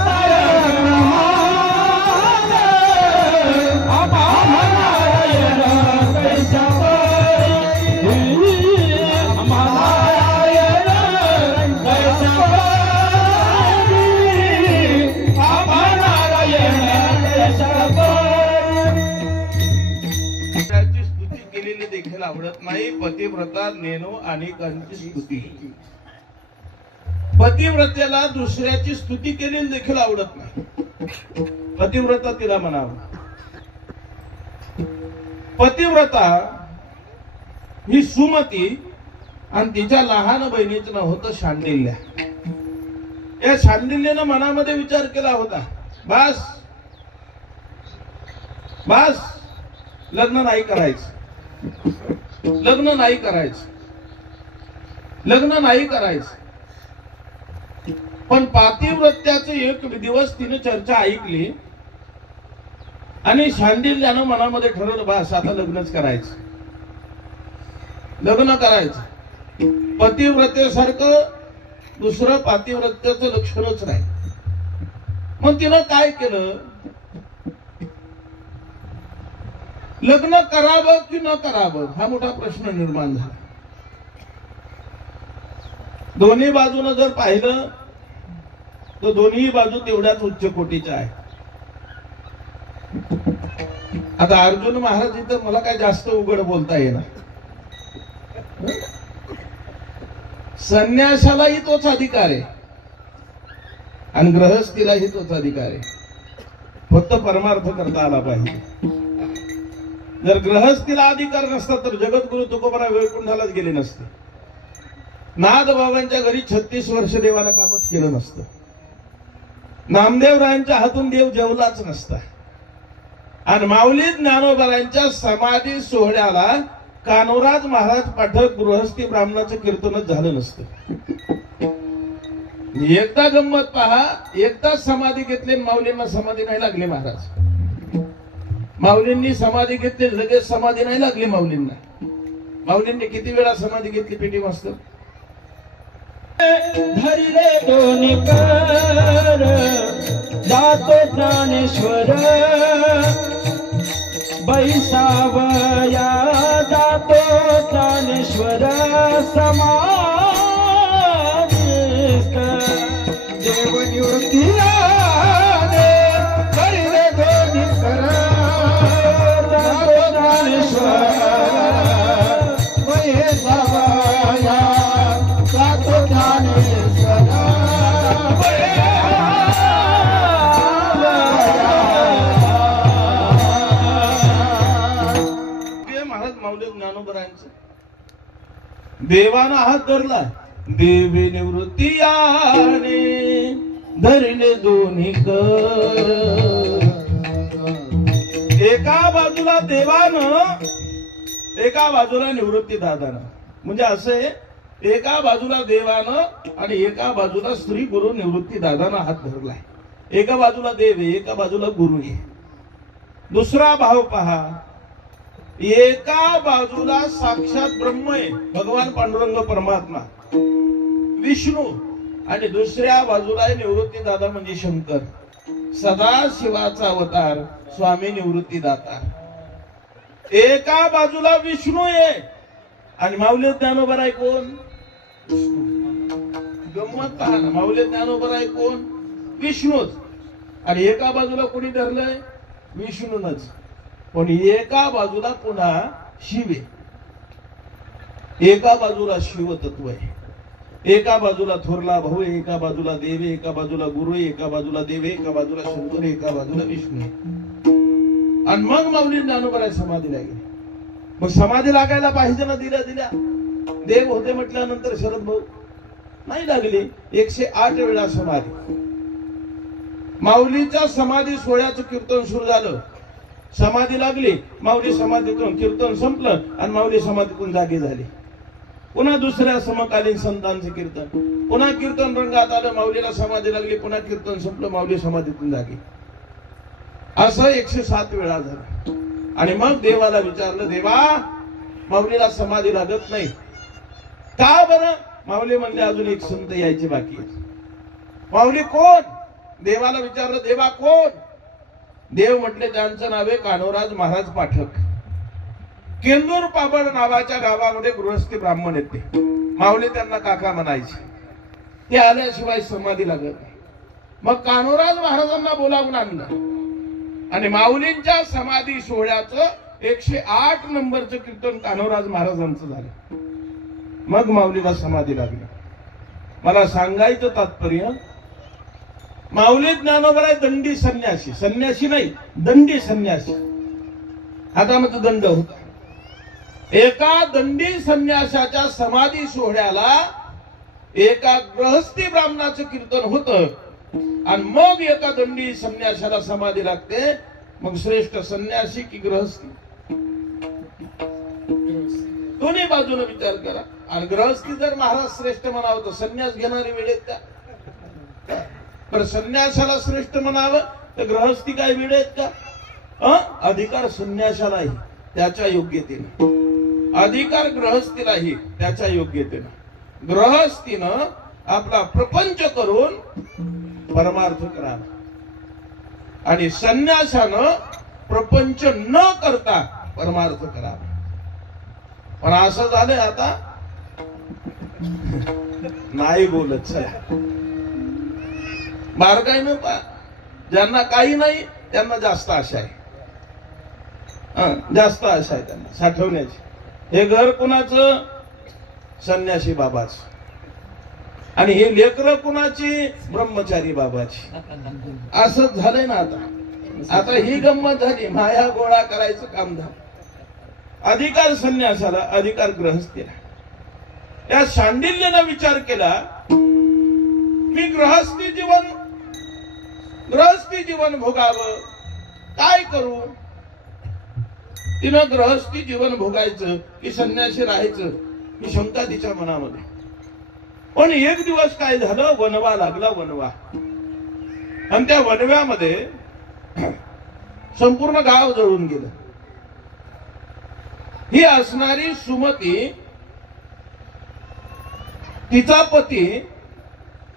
आवडत नाही. पतिव्रता नेनो अनेकांची स्तुती. पतिव्रतेला दुसऱ्याची स्तुती केलेली देखील आवडत नाही. पतिव्रता तिला म्हणावं. पतिव्रता ही सुमती आणि तिच्या लहान बहिणीचं नाव होतं शांडिल्य. या शांडिल्यनं मनामध्ये विचार केला होता, बस बस लग्न नाही करायचं, लग्न नाही करायचं, लग्न नाही करायचं. पण पातिव्रत्याचं एक दिवस तिने चर्चा ऐकली आणि शांडिल्यानं मनामध्ये ठरवलं, बस आता लग्नच करायचं, लग्न करायचं. पतिव्रतेसारखं दुसरं पातिव्रत्याचं लक्षणच नाही. मग तिनं काय केलं, लग्न करावं की न करावं हा मोठा प्रश्न निर्माण झाला. दोन्ही बाजूनं जर पाहिलं तर दोन्ही बाजू तेवढ्याच उच्च कोटीच्या आहे. आता अर्जुन महाराज इथं मला काय जास्त उघड बोलता येणार. संन्यासालाही तोच अधिकार आहे आणि गृहस्थीलाही तोच अधिकार आहे. फक्त परमार्थ करता आला पाहिजे. जर गृहस्थीला अधिकार नसता तर जगद्गुरु तुकोबराव वैकुंठालाच गेले नसते. नाथ बाबांच्या घरी 36 वर्ष देवाला कामच केलं नसतं. नामदेवरायांच्या हातून देव जेवलाच नसता. आणि माऊली ज्ञानोबरायांच्या समाधी सोहळ्याला कानोराज महाराज पाठक गृहस्थी ब्राह्मणाचं कीर्तनच झालं नसतं. एकदा गंमत पहा, एकदाच समाधी घेतली, माऊलींना समाधी नाही लागली. महाराज माऊलींनी समाधी घेतली, लगेच समाधी नाही लागली माऊलींना. माऊलींनी किती वेळा समाधी घेतली पेटी मास्तर? धरिले दोन्ही कर जातो ज्ञानेश्वर बैसावया जातो ज्ञानेश्वर समाधिस्थ देवनिवृत्ती धरिले दोन्ही कर जातो ज्ञानेश्वर बैसावया जातो ज्ञानेश्वर. महाराज माऊली ज्ञानोबरायांचं देवानं हात धरला. देवी निवृत्ती याने धरले दोन्ही कर. एका बाजूला देवानं, एका बाजूला निवृत्ती दादानं. म्हणजे असे एका बाजूला देवानं आणि एका बाजूला श्री गुरु निवृत्ती दादानं हात धरलाय. एका बाजूला देव आहे, एका बाजूला गुरु आहे. दुसरा भाव पहा, एका बाजूला साक्षात ब्रह्म आहे भगवान पांडुरंग परमात्मा विष्णू, आणि दुसऱ्या बाजूला आहे निवृत्ती दादा म्हणजे शंकर, सदाशिवाचा अवतार स्वामी निवृत्ती दाता. एका बाजूला विष्णू आहे आणि माऊली ज्ञानोबा आहे कोण? गंमत पहा ना, माऊली ज्ञानोबा आहे कोण? विष्णूच. आणि एका बाजूला कोणी धरलंय? विष्णूनच. पण एका बाजूला पुन्हा शिव आहे, एका बाजूला शिव तत्व आहे, एका बाजूला थोरला भाऊ आहे, एका बाजूला देव आहे, एका बाजूला गुरु आहे, एका बाजूला देव आहे, एका बाजूला शंकर, एका बाजूला विष्णू आहे. आणि मग माऊली ज्ञानोबा समाधी लागली. मग समाधी लागायला पाहिजे ना, दिल्या दिल्या देव होते म्हटल्यानंतर शरद भाऊ नाही लागले. 108 वेळा समाधी. माऊलीच्या समाधी सोहळ्याचं कीर्तन सुरू झालं, समाधी लागली, माऊली समाधीतून कीर्तन संपलं आणि माऊली समाधीतून जागी झाली. पुन्हा दुसऱ्या समकालीन संतांचे कीर्तन, पुन्हा कीर्तन रंगात आलं, माऊलीला समाधी लागली, पुन्हा कीर्तन संपलं, माऊली समाधीतून जागी. असं 107 वेळा झालं. आणि मग देवाला विचारलं, देवा माऊलीला समाधी लागत नाही का बरं? माऊली म्हणले, अजून एक संत यायचे बाकी आहे. माऊली कोण? देवाला विचारलं, देवा कोण? देव म्हटले, त्यांचं नाव आहे कान्होराज महाराज पाठक. केंदूर पाबळ नावाच्या गावामध्ये गृहस्थी ब्राह्मण येते. माऊली त्यांना काका म्हणायचे. ते आल्याशिवाय समाधी लागत नाही. मग कान्होराज महाराजांना बोलावून आणलं आणि माऊलींच्या समाधी सोहळ्याचं 108 नंबरचं कीर्तन कान्होराज महाराजांचं झालं. मग माऊलीला समाधी लागली. मला सांगायचं तात्पर्य, माऊली ज्ञानोबा दंडी संन्यासी, संन्यासी नाही दंडी संन्यासी, हातामध्ये दंड होता. एका दंडी संन्यासाच्या समाधी सोहळ्याला एका गृहस्थी ब्राह्मणाचं कीर्तन होतं आणि मग एका दंडी संन्यासाला समाधी लागते. मग श्रेष्ठ संन्यासी की गृहस्थी? दोन्ही बाजूने विचार करा. आणि गृहस्थी जर महाराज श्रेष्ठ म्हणावं तर संन्यास घेणारी वेळेत त्या, तर संन्यासाला श्रेष्ठ म्हणावं तर गृहस्थी काय वेळ आहेत का? अधिकार संन्यासालाही त्याच्या योग्यतेने, अधिकार गृहस्थीलाही त्याच्या योग्यतेने. गृहस्थीनं आपला प्रपंच करून परमार्थ करावा आणि संन्यासानं प्रपंच न करता परमार्थ करावा. पण असं झालंय आता नाही बोलत. चला बारकाईनं पहा, ज्यांना काही नाही त्यांना जास्त आशा आहे, जास्त आशा आहे त्यांना साठवण्याची. हे घर कुणाचं? संन्यासी बाबाच. आणि हे लेकरं कुणाची? ब्रह्मचारी बाबाची. असंच झालंय ना आता. आता ही गंमत झाली, माया गोळा करायचं काम झालं. अधिकार संन्यासाला, अधिकार गृहस्थीला. या शांडिल्यनं विचार केला, मी गृहस्थी जीवन भोगावं, काय करू? तिनं गृहस्थी जीवन भोगायचं की संन्यासी राहायचं ही शंका तिच्या मनामध्ये. पण एक दिवस काय झालं, वनवा लागला, वनवा. आणि त्या वनव्यामध्ये संपूर्ण गाव जळून गेलं. ही असणारी सुमती, तिचा पती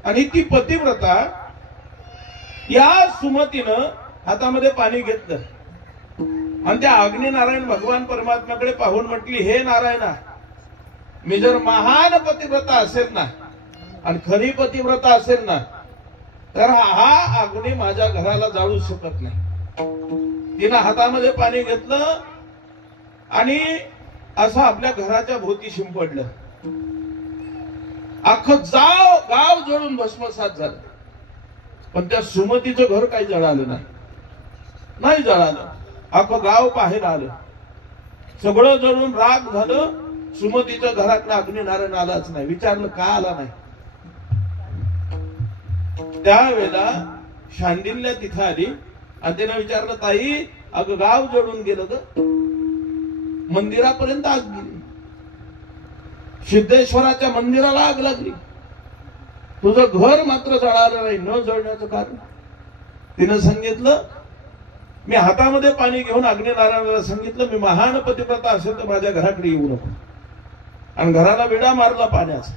आणि ती पतिव्रता, या सुमतीनं हातामध्ये पाणी घेतलं आणि त्या अग्नी नारायण भगवान परमात्म्याकडे पाहून म्हटली, हे नारायणा, मी जर महान पतिव्रता असेल ना आणि खरी पतिव्रता असेल ना तर हा अग्नी माझ्या घराला जाळू शकत नाही. तिनं हातामध्ये पाणी घेतलं आणि असं आपल्या घराच्या भोवती शिंपडलं. अख्खं गाव जळून भस्मसात झालं. पण त्या सुमतीचं घर काही जळालं नाही जळालं. अख्खं गाव बाहेर आलं, सगळं जळून राग झालं. सुमतीच्या घरातला अग्निनारायण आलाच नाही. विचारलं का आला नाही? त्यावेळेला शांडिल्य तिथं आली आणि तिने विचारलं, ताई अगं गाव जळून गेलं ग, मंदिरापर्यंत आग गेली, सिद्धेश्वराच्या मंदिराला आग लागली, तुझं घर मात्र जळालं नाही. न जळण्याचं कारण तिनं सांगितलं, मी हातामध्ये पाणी घेऊन अग्निनारायणाला सांगितलं, मी महान पतिव्रता असेल तर माझ्या घराकडे येऊ नको. आणि घराला विडा मारला पाण्याचा.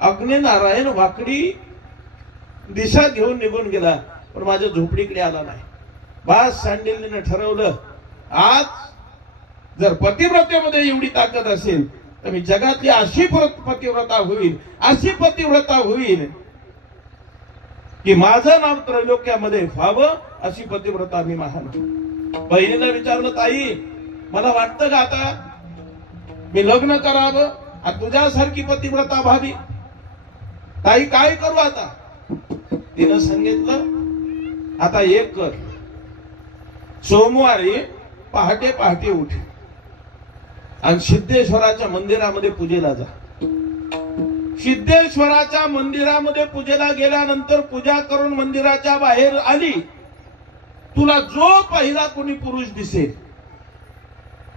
अग्निनारायण वाकडी दिशा घेऊन निघून गेला, पण माझ्या झोपडीकडे आला नाही. बास सांडिल्यने ठरवलं, आज जर पतिव्रतेमध्ये एवढी ताकद असेल तर मी जगातली अशी पतिव्रता होईल, अशी पतिव्रता होईल की माझं नाव त्रैलोक्यामध्ये व्हावं, अशी पतिव्रता मी महान. बहिणीला विचारलं, ताई मला वाटतं का आता मी लग्न करावं आणि तुझ्यासारखी पतिव्रता व्हावी, ताई काय करू आता? तिनं सांगितलं, आता एक कर, सोमवारी पहाटे पहाटे उठ आणि सिद्धेश्वराच्या मंदिरामध्ये पूजेला जा. सिद्धेश्वराच्या मंदिरामध्ये पूजेला गेल्यानंतर पूजा करून मंदिराच्या बाहेर आली, तुला जो पहिला कोणी पुरुष दिसेल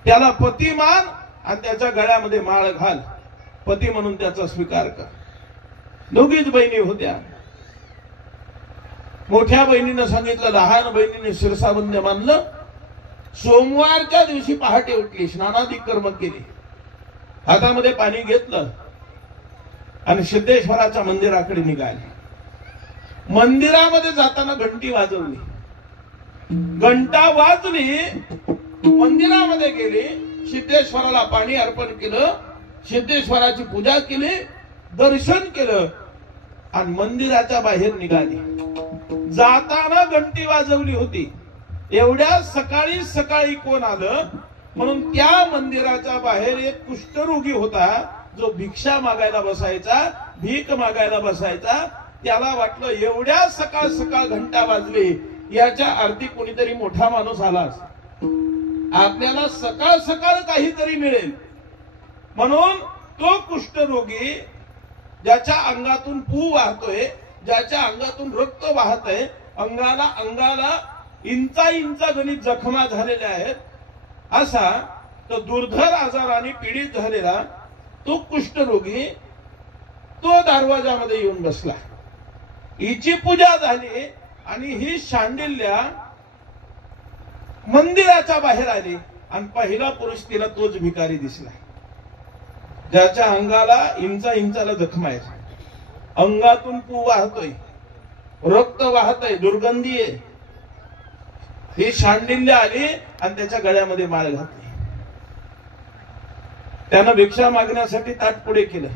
त्याला पती मान आणि त्याच्या गळ्यामध्ये माळ घाल, पती म्हणून त्याचा स्वीकार कर. दोघीच बहिणी होत्या. मोठ्या बहिणीनं सांगितलं, लहान बहिणीने शिरसाबंद मानलं. सोमवारच्या दिवशी पहाटे उठली, स्नानादी कर्म केली, हातामध्ये पाणी घेतलं आणि सिद्धेश्वराच्या मंदिराकडे निघाले. मंदिरामध्ये जाताना घंटी वाजवली. घंटा वाजली, मंदिरामध्ये गेली, सिद्धेश्वराला पाणी अर्पण केलं, सिद्धेश्वराची पूजा केली, दर्शन केलं आणि मंदिराच्या बाहेर निघाली. जाताना घंटी वाजवली होती. एवढ्या सकाळी सकाळी कोण आलं म्हणून त्या मंदिराच्या बाहेर एक कुष्ठरोगी होता, जो भिक्षा मागायला बसायचा, भीक मागायला बसायचा. त्याला वाटलं एवढ्या सकाळ सकाळ घंटा वाजली, याच्या आरती कोणीतरी मोठा माणूस आला, आपल्याला सकाळ सकाळ काहीतरी मिळेल. म्हणून तो कुष्ठरोगी ज्याच्या अंगातून पू वाहतोय, ज्याच्या अंगातून रक्त वाहतय, अंगाला इंचा इंचा गणित जखमा झालेल्या आहेत, असा तो दुर्धर आजाराने पीडित झालेला तो कुष्ठरोगी तो दरवाजामध्ये येऊन बसला. हिची पूजा झाली आणि ही शांडिल्य मंदिराच्या बाहेर आली आणि पहिला पुरुष तिला तोच भिकारी दिसला, ज्याच्या अंगाला इंचा इंचाला जखमा आहे, अंगातून पू वाहतोय, रक्त वाहतय, दुर्गंधी आहे. ही शांडिल्य आली आणि त्याच्या गळ्यामध्ये माळ घातली. त्यानं भिक्षा मागण्यासाठी ताट पुढे केलं.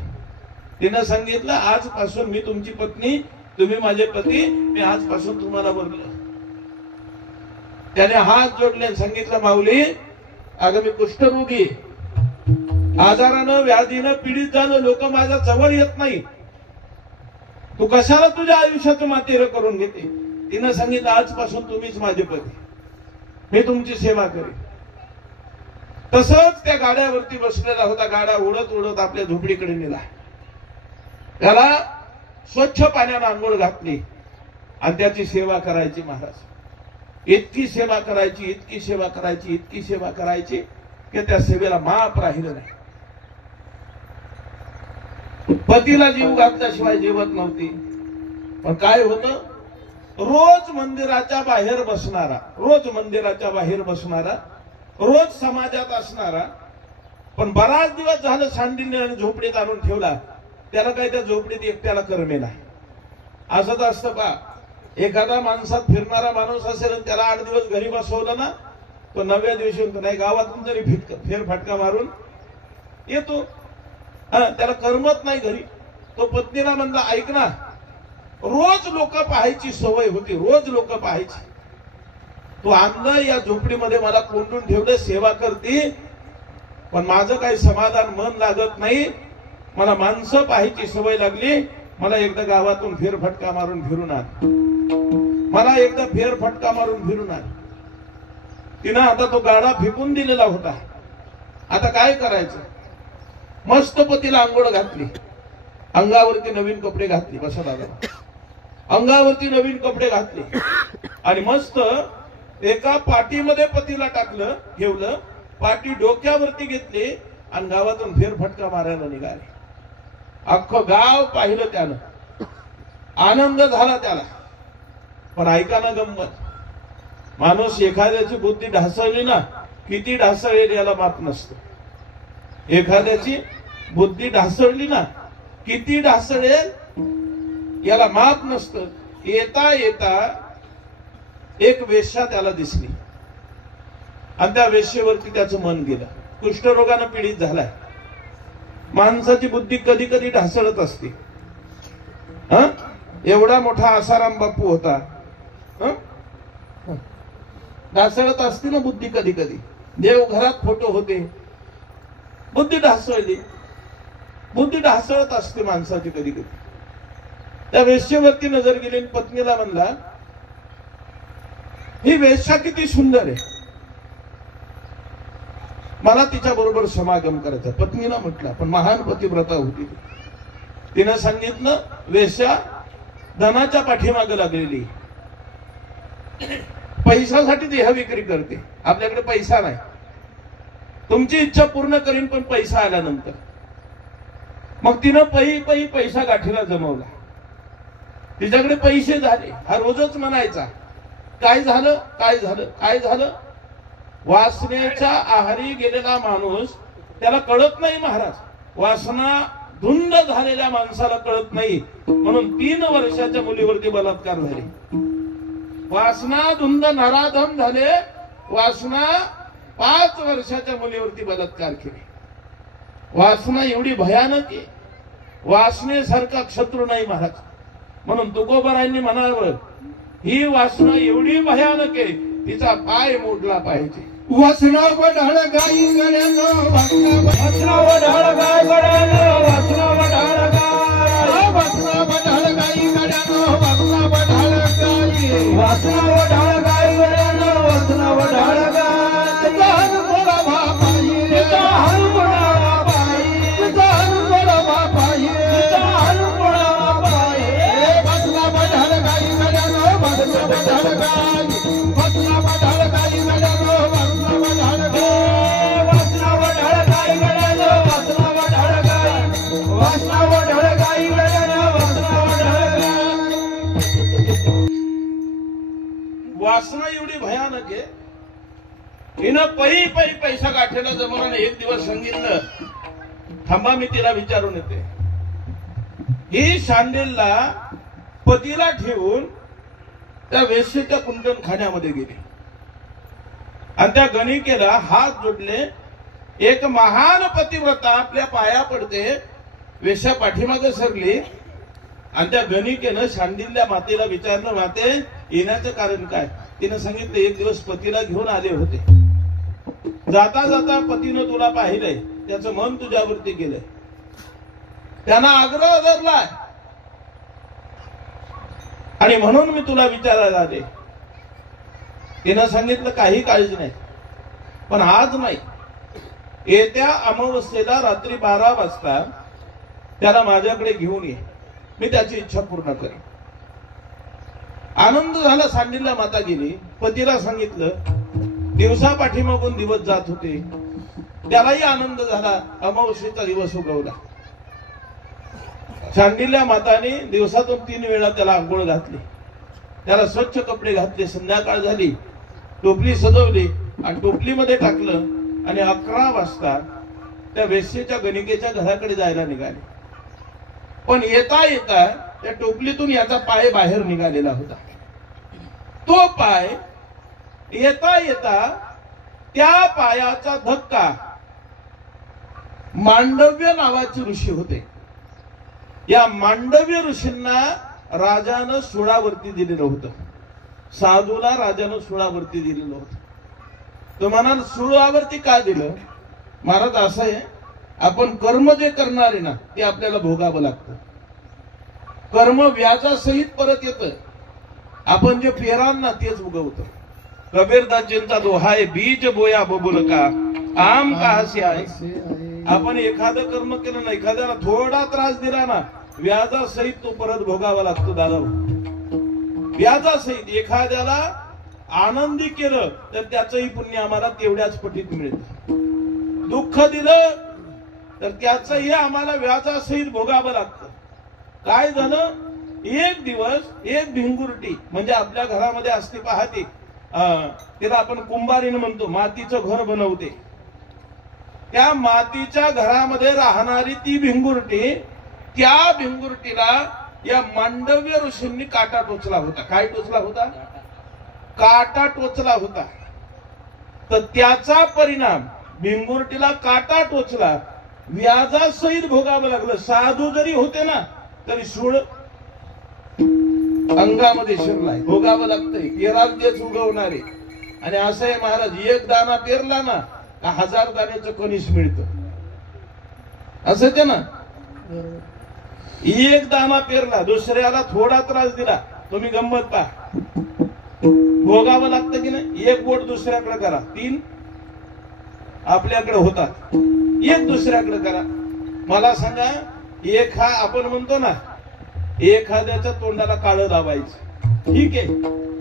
तिनं सांगितलं, आजपासून मी तुमची पत्नी, तुम्ही माझे पती, मी आजपासून तुम्हाला बोललो. त्याने हात जोडले आणि सांगितलं, माऊली अगं मी कुष्ठरोगी, आजारानं व्याधीनं पीडित झालं, लोक माझ्या जवळ येत नाही, तू कशाला तुझ्या आयुष्याचं मातेर करून घेते? तिनं सांगितलं, आजपासून तुम्हीच माझे पती, मी तुमची सेवा करेन. तसंच त्या गाड्यावरती बसलेला होता. गाड्या उडत उडत आपल्या झोपडीकडे नेला. त्याला स्वच्छ पाण्यानं आंघोळ घातली आणि त्याची सेवा करायची. महाराज इतकी सेवा करायची, इतकी सेवा करायची, इतकी सेवा करायची की त्या सेवेला माप राहिलं नाही. पतीला जीव घातल्याशिवाय जेवत नव्हती. पण काय होतं, रोज मंदिराच्या बाहेर बसणारा, रोज मंदिराच्या बाहेर बसणारा, रोज समाजात असणारा, पण बराच दिवस झालं सांडिल्यने झोपडीत आणून ठेवला. त्याला काय त्या झोपडीत एकट्याला करमेना. असंच असतं का? एखादा माणसात फिरणारा माणूस असेल आणि त्याला 8 दिवस घरी बसवलं ना, तो 9व्या दिवशी नाही गावातून तरी फेरफटका मारून येतो. त्याला करमत नाही घरी. तो पत्नीला म्हणला, ऐक ना, रोज लोक पाहायची सवय होती, रोज लोक पाहायची, तू आणलं या झोपडीमध्ये, मला कोंडून ठेवलं, सेवा करते, पण माझं काही समाधान मन लागत नाही, मला माणसं पाहायची सवय लागली, मला एकदा गावातून फेरफटका मारून फिरून आण, मला एकदा फेरफटका मारून फिरून आण. तिनं आता तो गाडा फेकून दिलेला होता. आता काय करायचं? मस्त पतीला आंघोळ घातली, अंगावरती नवीन कपडे घातली, बसा दादा, अंगावरती नवीन कपडे घातले आणि मस्त एका पाठीमध्ये पतीला टाकलं, ठेवलं, पाठी डोक्यावरती घेतली आणि गावातून फेरफटका मारायला निघाले. अख्खं गाव पाहिलं त्यानं, आनंद झाला त्याला. पण ऐका ना गंमत, माणूस एखाद्याची बुद्धी ढासळली ना, किती ढासळेल याला माप नसतं. एखाद्याची बुद्धी ढासळली ना, किती ढासळेल याला माप नसतं. येता येता एक वेश्या त्याला दिसली आणि त्या वेश्येवरती त्याचं मन गेलं. कुष्ठरोगानं पीडित झालाय. माणसाची बुद्धी कधी कधी ढासळत असते. एवढा मोठा आसाराम बापू होता, ढासळत असते ना बुद्धी कधी कधी. देवघरात फोटो होते, बुद्धी ढासळली. बुद्धी ढासळत असते माणसाची कधी कधी. त्या वेश्येवरती नजर गेली, पत्नीला म्हणला, ही वेश्या किती सुंदर आहे, मला तिच्या बरोबर समागम करायचा. पत्नीला म्हटलं, पण महान पतिव्रता होती. तिनं सांगितलं, वेश्या धनाच्या पाठीमागे लागलेली, पैशासाठी देह विक्री करते. आपल्याकडे पैसा नाही, तुमची इच्छा पूर्ण करीन पण पैसा आल्यानंतर. मग तिनं पै पैसा गाठीला जमवला. तिच्याकडे पैसे झाले. हा रोजच म्हणायचा, काय झालं काय झालं काय झालं. वासनेच्या आहारी गेलेला माणूस, त्याला कळत नाही महाराज. वासना धुंद झालेल्या माणसाला कळत नाही. म्हणून 3 वर्षाच्या मुलीवरती बलात्कार झाले. वासना धुंद नराधम झाले. वासना 5 वर्षाच्या मुलीवरती बलात्कार केले. वासना एवढी भयानक आहे, वासनेसारखा शत्रू नाही महाराज. म्हणून तुकोबारायांनी म्हणावं, ही वासना एवढी भयानक आहे, तिचा पाय मोडला पाहिजे. वासना वढाळ गाई गड्यानो, वासना वढाळ गाय गड्यानो, वासना वढाळ गाय, वासना वढाळ गाई गड्यानो, वासना वढाळ गाई, वासना वढाळ गाय गड्यानो, वासना वढाळ गाय. जान बोला बापाई, जान बोला बापाई, जान बोला बापाई, जान बोला बापाई. वासना वढाळ गाई गड्यानो, वासना वढाळ गाय, वासना वढाळ गाई गड्यानो, वासना वढाळ गाय, वासना वढाळ गाई गड्यानो, वासना वढाळ गाय, वासना वढाळ गाई गड्यानो, वासना वढाळ गाय. वासना एवढी भयानक आहे, हिनं पै पैसा गाठेला जमवल्याने एक दिवस सांगितलं, थांबा मी तिला विचारून येते. ही शांडिलला पतीला ठेवून त्या वेश्येच्या कुंडन खाण्यामध्ये गेली आणि त्या गणिकेला हात जोडले. एक महान पतिव्रता आपल्या पाया पडते. वेश्या पाठीमागे सरली आणि त्या गणिकेनं शांडिल्या मातेला विचारलं, माते येण्याचं कारण काय. तिनं सांगितलं, एक दिवस पतीला घेऊन आले होते, जाता जाता पतीनं तुला पाहिलंय, त्याचं मन तुझ्यावरती गेलंय, त्यांना आग्रह धरलाय आणि म्हणून मी तुला विचारायला आले. तिनं सांगितलं, काही काळजी नाही, पण आज नाही, येत्या अमावस्येला रात्री 12 वाजता त्याला माझ्याकडे घेऊन ये, मी त्याची इच्छा पूर्ण करेन. आनंद झाला. सांडिल्य माता गेली. पतीला सांगितलं, दिवसा पाठीमागून दिवस जात होते, त्यालाही आनंद झाला. अमावस्येचा दिवस उगवला. शांडिल्य माताने दिवसातून 3 वेळा त्याला आंघोळ घातली, त्याला स्वच्छ कपडे घातले. संध्याकाळ झाली, टोपली सजवली आणि टोपलीमध्ये टाकलं आणि 11 वाजता त्या वेश्येच्या गणिकेच्या घराकडे जायला निघाले. पण येता येता त्या टोपलीतून याचा पाय बाहेर निघालेला होता. तो पाय येता येता त्या पायाचा धक्का मांडव्य नावाचे ऋषी होते. या मांडव्य ऋषींना राजानं सुळावरती दिलेलं होतं. साधूला राजानं सुळावरती दिलेलं होतं. तो म्हणाल, सुळावरती का दिलं महाराज. असं आहे, आपण कर्म जे करणार आहे ना, ते आपल्याला भोगावं लागतं. कर्म व्याजासहित परत येतं. आपण जे पेराल ना, तेच उगवतं. कबीरदासजींचा दोहा आहे, बीज बोया बबुल का आम कहासी आहे. आपण एखादं कर्म केलं ना, एखाद्याला थोडा त्रास दिला ना, व्याजासहित तो परत भोगावा लागतो दादा. व्याजासहित एखाद्याला आनंदी केलं तर त्याचंही पुण्य आम्हाला तेवढ्याच पटीत मिळतं. दुःख दिलं तर त्याचंही आम्हाला व्याजासहित भोगावं लागतं. काय झालं, एक दिवस एक भिंगुरटी म्हणजे आपल्या घरामध्ये असते पाहते, तिला आपण कुंभारीण म्हणतो, मातीचं घर बनवते. त्या मातीच्या घरामध्ये राहणारी ती भिंगुरटी, त्या भिंगुरटीला या मांडव्य ऋषींनी काटा टोचला होता. काय टोचला होता? काटा टोचला होता. तर त्याचा परिणाम, भिंगुरटीला काटा टोचला, व्याजासहित भोगावं लागलं. साधू जरी होते ना तरी सूळ अंगामध्ये शिरलाय, भोगावं लागतंय. पेराल तेच उगवणारे. आणि असं आहे महाराज, एक दाना पेरला ना का 1000 दाण्याचं कणीस मिळतं. असं ते ना, एक दाना पेरला, दुसऱ्याला थोडा त्रास दिला, तुम्ही गंमत पहा, भोगावं लागतं की नाही. एक बोट दुसऱ्याकडे करा, 3 आपल्याकडे होतात, एक दुसऱ्याकडे करा. मला सांगा, एक हा आपण म्हणतो ना, एखाद्याच्या तोंडाला काळं लावायचं, ठीक आहे,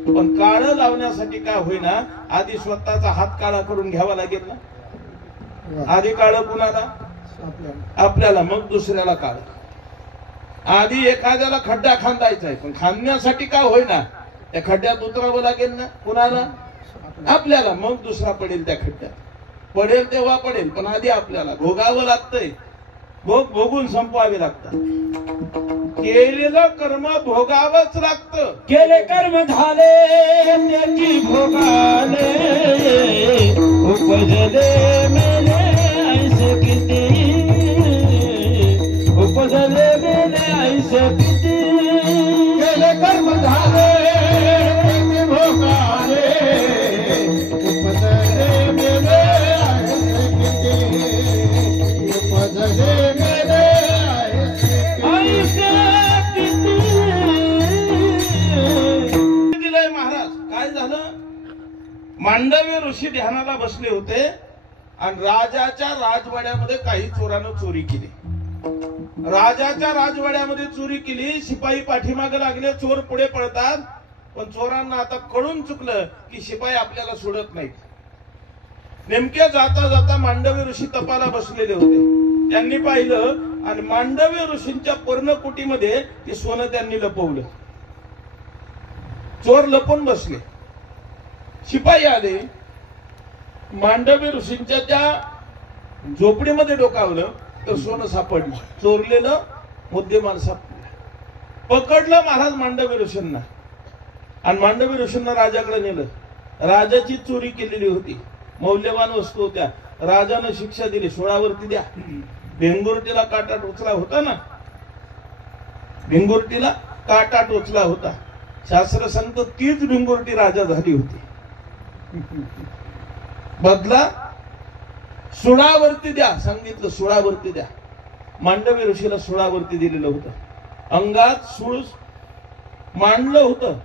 पण काळं लावण्यासाठी काय होईना आधी स्वतःचा हात काळा करून घ्यावा लागेल ना. आधी काळं कुणाला? आपल्याला, मग दुसऱ्याला काळं. आधी एखाद्याला खड्डा खांदायचा आहे, पण खांदण्यासाठी काय होईना त्या खड्ड्यात उतरावं लागेल ना. कुणाला? आपल्याला. मग दुसरा पडेल त्या खड्ड्यात. पडेल तेव्हा पडेल, पण आधी आपल्याला भोगावं लागतंय. भोग भोगून संपवावे लागतात. केलेलं कर्म भोगावंच लागतं. केले कर्म झाले त्याची भोगाले, उपजले मेले ऐसे किती, उपजले मेले ऐसे किती. केले कर्म झाले त्याची भोगाले, उपजले मेले ऐसे किती, उपजले मेले ऐसे किती. दिलंय महाराज. काय झालं? मांडव्य ऋषी ध्यानाला बसले होते आणि राजाच्या राजवाड्यामध्ये काही चोरानं चोरी केली. राजाच्या राजवाड्यामध्ये चोरी केली. शिपाई पाठीमागे लागले, चोर पुढे पळतात. पण चोरांना आता कळून चुकलं की शिपाई आपल्याला सोडत नाहीत. नेमक्या जाता जाता मांडव्य ऋषी तपाला बसलेले होते. त्यांनी पाहिलं आणि मांडव्य ऋषींच्या पर्णकुटीमध्ये ते सोनं त्यांनी लपवलं. चोर लपून बसले. शिपाई आले, मांडव्य ऋषींच्या त्या झोपडीमध्ये डोकावलं तर सोनं सापडलं. चोरलेलं मुद्देमाल सापडलं. पकडलं महाराज मांडव्य ऋषींना आणि मांडव्य ऋषींना राजाकडे नेलं. राजाची चोरी केलेली होती, मौल्यवान वस्तू होत्या. राजानं शिक्षा दिली, सोळावरती द्या. भिंगुरटीला काटा टोचला होता ना, भिंगुरटीला काटा टोचला होता. शास्त्र सांगतं तीच भिंगुरटी राजा झाली होती. बदला सुळावरती द्या सांगितलं, सुळावरती द्या. मांडव्य ऋषीला सुळावरती दिलेलं होतं. अंगात सूळ मांडलं होतं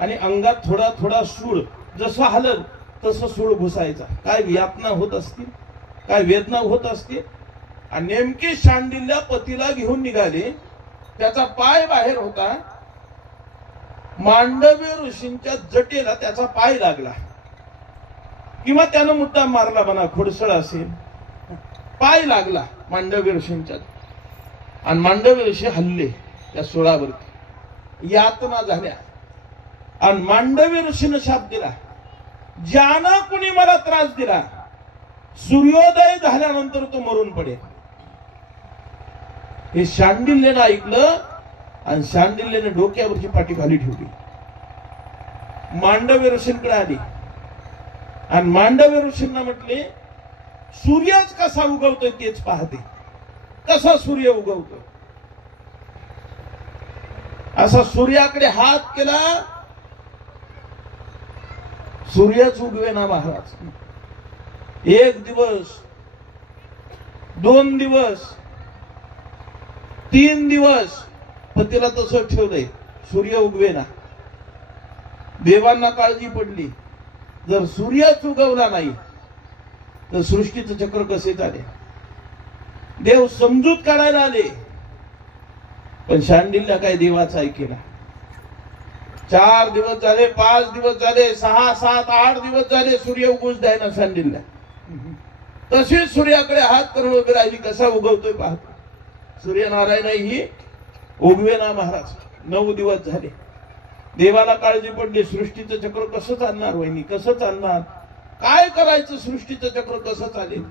आणि अंगात थोडा थोडा सूळ जसं हलल तसं सूळ घुसायचा. काय यातना होत असतील, काय वेदना होत असतील. आणि नेमके शांडिल्य पतीला घेऊन निघाले. त्याचा पाय बाहेर होता. मांडव्य ऋषींच्या जटेला त्याचा पाय लागला किंवा त्यानं मुद्दाम मारला म्हणा, खोडसळ असेल. पाय लागला मांडव्य ऋषींच्या आणि मांडव्य ऋषी हल्ले त्या सोळावरती. यातना झाल्या आणि मांडव्य ऋषीनं शाप दिला, ज्यानं कुणी मला त्रास दिला सूर्योदय झाल्यानंतर तो मरून पडेल. हे शांडिल्यनं ऐकलं आणि शांडिल्यने डोक्यावरची पाठी खाली ठेवली. मांडव्य ऋषींकडे आली आणि मांडव्य ऋषींना म्हटले, सूर्यच कसा उगवतोय तेच पाहते. कसा सूर्य उगवतो. असा सूर्याकडे हात केला, सूर्यच उगवेना महाराज. 1 दिवस, 2 दिवस, 3 दिवस पतीला तसं ठेवलंय, सूर्य उगवेना. देवांना काळजी पडली, जर सूर्यच उगवला नाही तर सृष्टीचं चक्र कसे चालेल. देव समजूत काढायला आले, पण शांडिल्य काय देवाचा ऐकेना. 4 दिवस झाले, 5 दिवस झाले, 6, 7, 8 दिवस झाले, सूर्य उगवूच द्यायना शांडिल्य. तशीच सूर्याकडे हात करून उभी राहिली. कसा उगवतोय पाहतो. सूर्यनारायण ही उगवेना महाराज. 9 दिवस झाले. देवाला काळजी पडली, सृष्टीचं चक्र कसं चालणार वहिनी, कसं चालणार, काय करायचं, सृष्टीचं चक्र कसं चालेल.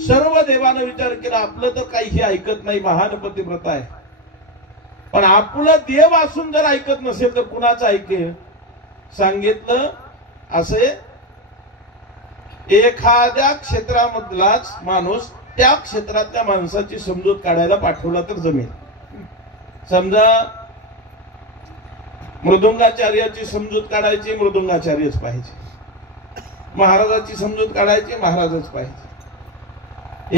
सर्व देवानं विचार केला, आपलं तर काही ऐकत नाही, महान पतिव्रता आहे, पण आपलं देव असून जर ऐकत नसेल तर कुणाचं ऐकेल. सांगितलं असे, एखाद्या क्षेत्रामधलाच माणूस त्या क्षेत्रातल्या माणसाची समजूत काढायला पाठवला तर जमेल. समजा मृदुंगाचार्याची समजूत काढायची, मृदुंगाचार्यच पाहिजे. महाराजाची समजूत काढायची, महाराजच पाहिजे.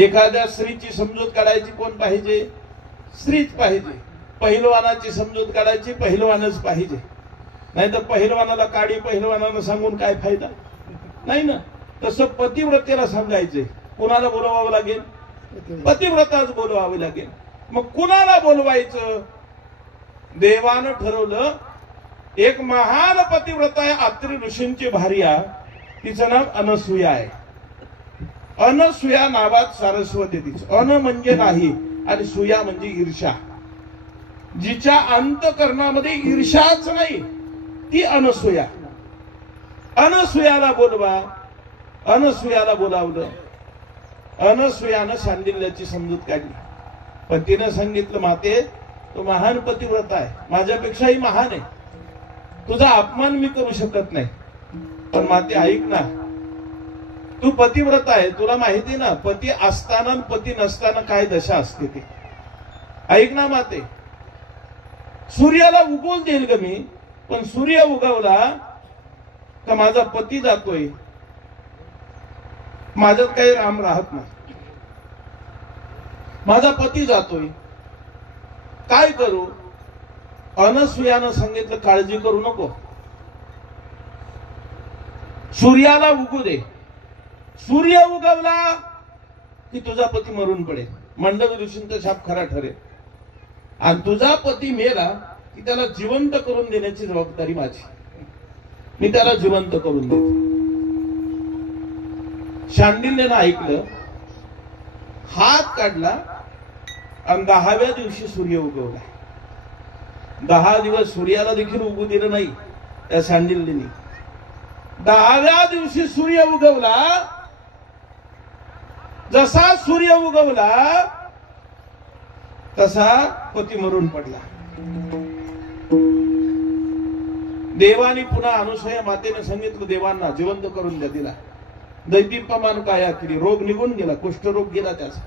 एखाद्या स्त्रीची समजूत काढायची, कोण पाहिजे, स्त्रीच पाहिजे. पहिलवानाची समजूत काढायची, पहिलवानच पाहिजे. नाही तर पहिलवानाला काढी पहिलवानाला सांगून काय फायदा नाही ना. तसं पतिव्रतेला सांगायचंय, कुणाला बोलवावं लागेल, पतिव्रताच बोलवावी लागेल. मग कुणाला बोलवायचं, देवानं ठरवलं. एक महान पतिव्रता आहे, अत्रि ऋषींची भार्या, तिचं नाव अनसूया आहे. अनसूया नावात सारस्वती तिचं. अन म्हणजे नाही आणि सूया म्हणजे ईर्षा. जिच्या अंतकरणामध्ये ईर्षाच नाही ती अनसूया. अनसूयाला बोलवा. अनसूयाला बोलावलं. अनसूयानं शांडिल्याची समजूत काढली, पण तिनं सांगितलं, माते तो महान पतिव्रता आहे, माझ्यापेक्षाही महान आहे, तुझा अपमान मी करू शकत नाही. पण माते ऐक ना, तू पतिव्रता आहे, तुला माहिती ना पती असताना आणि पती नसताना काय दशा असते ते. ऐक ना माते, सूर्याला उगवून देईल ग मी, पण सूर्य उगवला का माझा पती जातोय, माझ्यात काही राम राहत नाही, माझा पती जातोय, काय करू. अनसूयानं सांगितलं, काळजी करू नको, सूर्याला उगू दे. सूर्य उगवला की तुझा पती मरून पडेल, मंडवी ऋषींचा शाप खरा ठरेल. आणि तुझा पती मेला की त्याला जिवंत करून देण्याची जबाबदारी माझी, मी त्याला जिवंत करून देतो. शांडिल्यनं ऐकलं, हात काढला आणि 10व्या दिवशी सूर्य उगवला. 10 दिवस सूर्याला देखील उगू दिलं नाही त्या शांडिल्यनी. 10व्या दिवशी सूर्य उगवला. जसा सूर्य उगवला तसा पती मरून पडला. देवानी पुन्हा अनुसूया मातेने सांगितलं, देवांना जिवंत करून द्या तिला. दैदिप्यमान काया केली, रोग निघून गेला, कुष्ठरोग गेला त्याचा,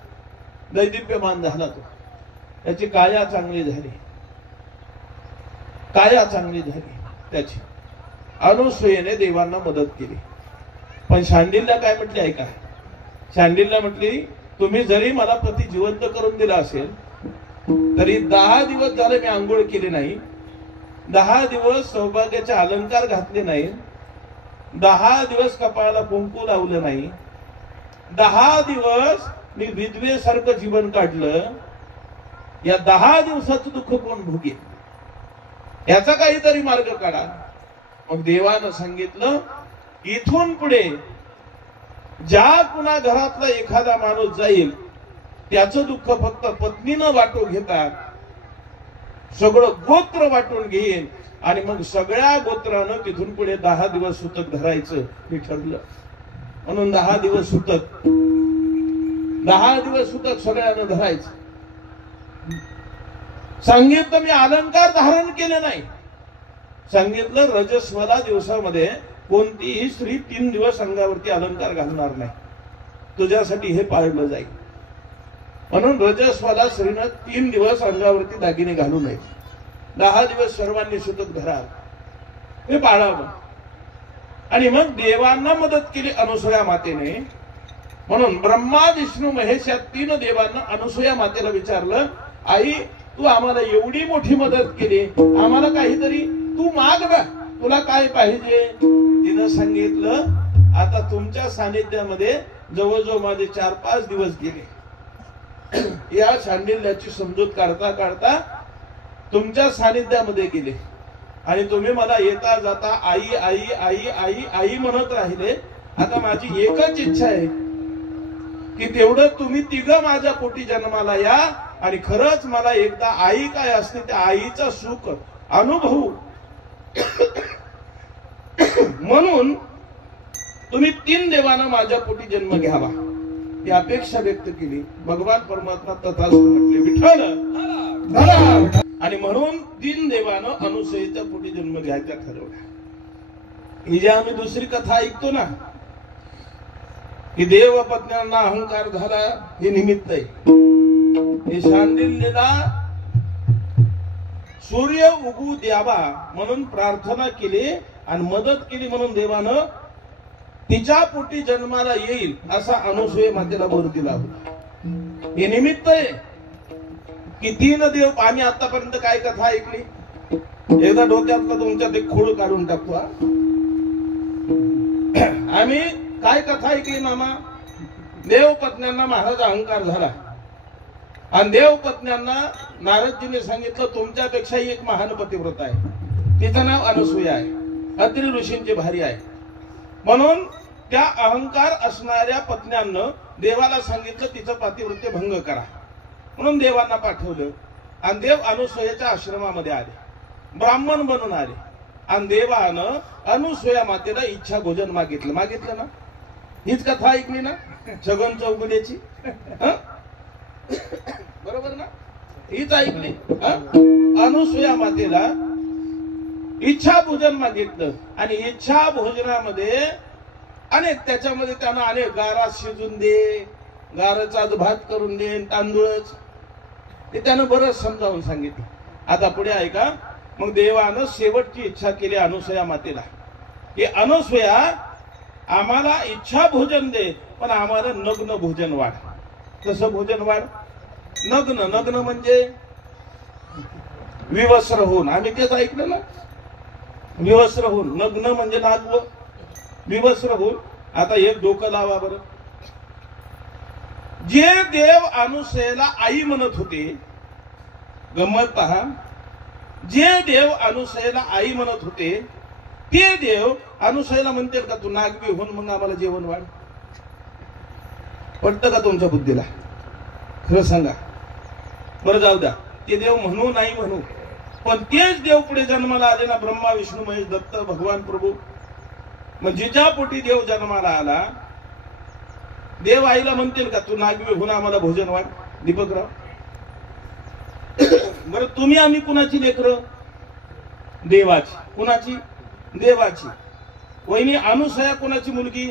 दैदिप्यमान झाला तो, त्याची काया चांगली झाली, काया चांगली झाली त्याची. अनुसूयेने देवांना मदत केली. पण शांडिल्य काय म्हटले ऐका, शांडिल्य म्हटली, तुम्ही जरी मला पती जिवंत करून दिला असेल तरी 10 दिवस झाले मी आंघोळ केली नाही, 10 दिवस सौभाग्याचे अलंकार घातले नाही, 10 दिवस कपाळाला कुंकू लावलं नाही, 10 दिवस मी विधवेसारखं जीवन काढलं. या 10 दिवसाचं दुःख कोण भोगेल, याचा काहीतरी मार्ग काढा. मग देवानं सांगितलं, इथून पुढे ज्या कुणा घरातला एखादा माणूस जाईल त्याचं दुःख फक्त पत्नीनं वाटून घेतात, सगळं गोत्र वाटून घेईल. आणि मग सगळ्या गोत्रानं तिथून पुढे 10 दिवस सुतक धरायचं हे ठरलं. म्हणून 10 दिवस सुतक, 10 दिवस सुतक सगळ्यांना धरायचं. सांगितलं, मी अलंकार धारण केले नाही. सांगितलं, रजस्वला दिवसामध्ये कोणतीही स्त्री 3 दिवस अंगावरती अलंकार घालणार नाही, तुझ्यासाठी हे पाळलं जाईल. म्हणून रजस्वला स्त्रीनं 3 दिवस अंगावरती दागिने घालू नये. 10 दिवस सर्वांनी सुतक धरा, हे पाळावं. आणि मग देवांना मदत केली अनुसूया मातेने. म्हणून ब्रह्मा विष्णू महेश या 3 देवांना अनुसूया मातेला विचारलं, आई तू आम्हाला एवढी मोठी मदत केली, आम्हाला काहीतरी तू माग ना, तुला काय पाहिजे. तिनं सांगितलं, आता तुमच्या सानिध्यामध्ये जवळजवळ माझे 4-5 दिवस गेले. या शांडिल्याची समजूत काढता काढता तुमच्या सानिध्यामध्ये गेले आणि तुम्ही मला येता जाता आई आई आई आई आई म्हणत राहिले. आता माझी एकच इच्छा आहे, की तेवढं तुम्ही तिघं माझ्या पोटी जन्माला या आणि खरंच मला एकदा आई काय असते त्या आईचं सुख अनुभवू म्हणून तुम्ही 3 देवानं माझ्या पोटी जन्म घ्यावा ही अपेक्षा व्यक्त केली. भगवान परमात्मा तथास्तु म्हटले, विठ्ठल. आणि म्हणून 3 देवानं अनुसूयेच्या पोटी जन्म घ्यायचा ठरवला. ही जी आम्ही दुसरी कथा ऐकतो ना की देव पत्न्यांना अहंकार झाला, हे निमित्त आहे. हे शांडिल्यला सूर्य उगू द्यावा म्हणून प्रार्थना केली आणि मदत केली म्हणून देवानं तिच्या पोटी जन्माला येईल असा अनुसूये मातेला वर दिला होता. हे निमित्त आहे की 3 देव. आम्ही आतापर्यंत काय कथा ऐकली, एकदा डोक्यातला तुमच्यात एक खोड काढून टाकतो. आम्ही काय कथा ऐकली मामा, देव पत्न्यांना महाराज अहंकार झाला आणि देव पत्न्यांना नारदजीने सांगितलं तुमच्यापेक्षाही एक महान पतिव्रत आहे, तिचं नाव अनुसूया आहे, अत्रि ऋषींची भारी आहे. म्हणून त्या अहंकार असणाऱ्या पत्न्यांना देवाला सांगितलं तिचं पतिव्रत्य भंग करा म्हणून देवांना पाठवलं आणि देव अनुसूयाच्या आश्रमामध्ये आले, ब्राह्मण बनून आले आणि देवानं अनुसूया मातेला इच्छा भोजन मागितलं ना. हीच कथा ऐकली ना छगन चौगुल्याची, बरोबर ना, हीच ऐकली. अनुसूया मातेला इच्छा भोजन मागितलं आणि इच्छा भोजनामध्ये अनेक त्याच्यामध्ये त्यानं अनेक गारा शिजून दे, गाराचा भात करून दे, तांदूळच, ते त्यानं बरंच समजावून सांगितलं. आता पुढे ऐका. मग देवानं शेवटची इच्छा केली अनुसूया मातेला की अनुसूया आम्हाला इच्छा भोजन दे पण आम्हाला नग्न भोजन वाढ. कसं भोजन वाढ? नग्न म्हणजे विवस्त्र होऊन. आम्ही तेच ऐकलं ना, विवस्त्र होऊन. नग्न म्हणजे नागव, विवस्त्र होऊन. आता एक डोकं लावा बरं. जे देव अनुसूयेला आई म्हणत होते, गंमत पहा, जे देव अनुसूयेला आई म्हणत होते ते देव अनुसूयेला म्हणतील का तू नागवी होऊन मग आम्हाला जेवण वाढ? पटतं का तुमच्या बुद्धीला? खरं सांगा बरं. जाऊ द्या, ते देव म्हणू नाही म्हणू, पण तेच देव पुढे जन्माला आले ना, ब्रह्मा विष्णू महेश दत्त भगवान प्रभू. मग जिच्या पोटी देव जन्माला आला, देव आईला म्हणतील का तू नागवी होऊन आम्हाला भोजन वाढ? दीपकराव बरं, तुम्ही आम्ही कुणाची लेकरं? देवाची. कुणाची? देवाची. वहिनी अनुसूया कुणाची मुलगी?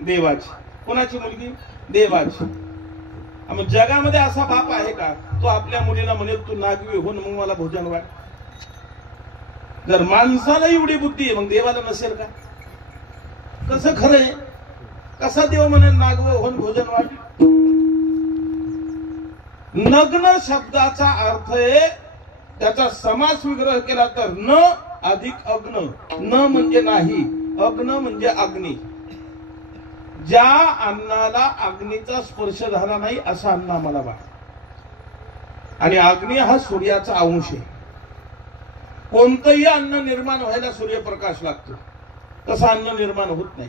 देवाची. कुणाची मुलगी? देवाची. मग जगामध्ये असा बाप आहे का तो आपल्या मुलीला म्हणेल तू नागवी होऊन मग मला भोजन वाढ? जर माणसाला एवढी बुद्धी आहे मग देवाला नसेल का? कसं खरंय? कसा देव म्हणेल नागव होऊन भोजन वाढ? नग्न शब्दाचा अर्थ आहे, त्याचा समास विग्रह केला तर न अधिक अग्न. न म्हणजे नाही, अग्न म्हणजे अग्नी. ज्या अन्नाला अग्नीचा स्पर्श झाला नाही असं अन्न आम्हाला वाढ. आणि अग्नी हा सूर्याचा अंश आहे. कोणतंही अन्न निर्माण व्हायला सूर्यप्रकाश लागतो, तसं अन्न निर्माण होत नाही.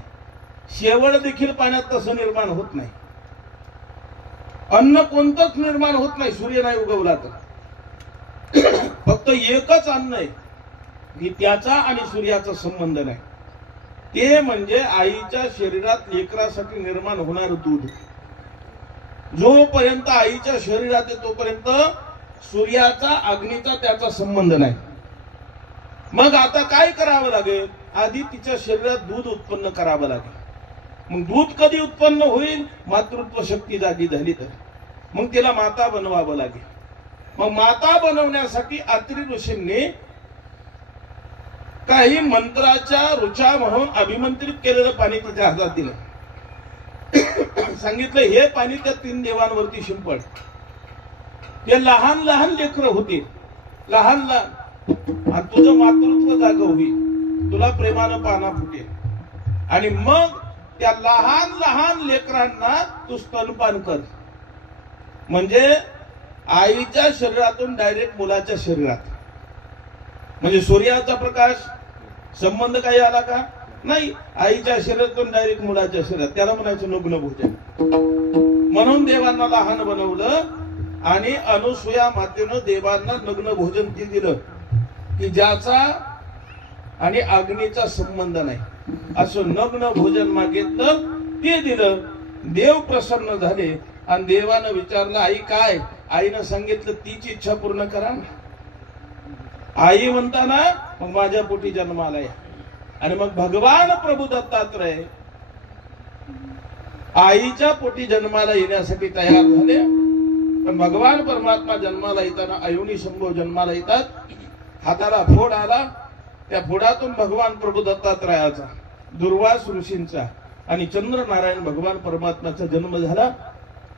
शेवळ देखील पाण्यात तसं निर्माण होत नाही. अन्न कोणतंच निर्माण होत नाही सूर्य नाही उगवला तर. फक्त एकच अन्न आहे की त्याचा आणि सूर्याचा संबंध नाही, ते म्हणजे आईच्या शरीरात लेकरासाठी निर्माण होणार दूध. जोपर्यंत आईच्या शरीरात आहे तोपर्यंत सूर्याचा अग्नीचा त्याचा संबंध नाही. मग आता काय करावं लागेल? आधी तिच्या शरीरात दूध उत्पन्न करावं लागेल. मग दूध कधी उत्पन्न होईल? मातृत्व शक्ती जागी झाली तर. मग तिला माता बनवावं लागेल. मग माता बनवण्यासाठी अत्रि ऋषींनी काही मंत्राच्या ऋचा म्हणून अभिमंत्रित केलेलं पाणी तिच्या हातात दिलं. सांगितलं हे पाणी त्या 3 देवांवरती शिंपड. ते लहान लहान लेकरं होते, लहान लहान, आणि तुझं मातृत्व जाग होईल, तुला प्रेमानं पाना फुटेल. आणि मग त्या लहान लहान लेकरांना तू स्तनपान कर. म्हणजे आईच्या शरीरातून डायरेक्ट मुलाच्या शरीरात. म्हणजे सूर्याचा प्रकाश संबंध काही आला का? नाही. आईच्या शरीरातून डायरेक्ट मुलाच्या शरीरात. त्याला म्हणायचं नग्न भोजन. म्हणून देवांना लहान बनवलं आणि अनुसूया मातेनं देवांना नग्न भोजन ते दिलं की ज्याचा आणि अग्नीचा संबंध नाही, असं नग्न भोजन मागितलं, ते दिलं. देव प्रसन्न झाले आणि देवानं विचारलं आई काय? आईनं सांगितलं तीच इच्छा पूर्ण करा. आई म्हणताना मग माझ्या पोटी जन्माला या. आणि मग भगवान प्रभू दत्तात्रय आईच्या पोटी जन्माला येण्यासाठी तयार झाले. पण भगवान परमात्मा जन्माला येताना अयोनी संभव जन्माला येतात. हाताला फोड आला, त्या फोडातून भगवान प्रभू दत्तात्रयाचा, दुर्वास ऋषींचा आणि चंद्रनारायण भगवान परमात्म्याचा जन्म झाला.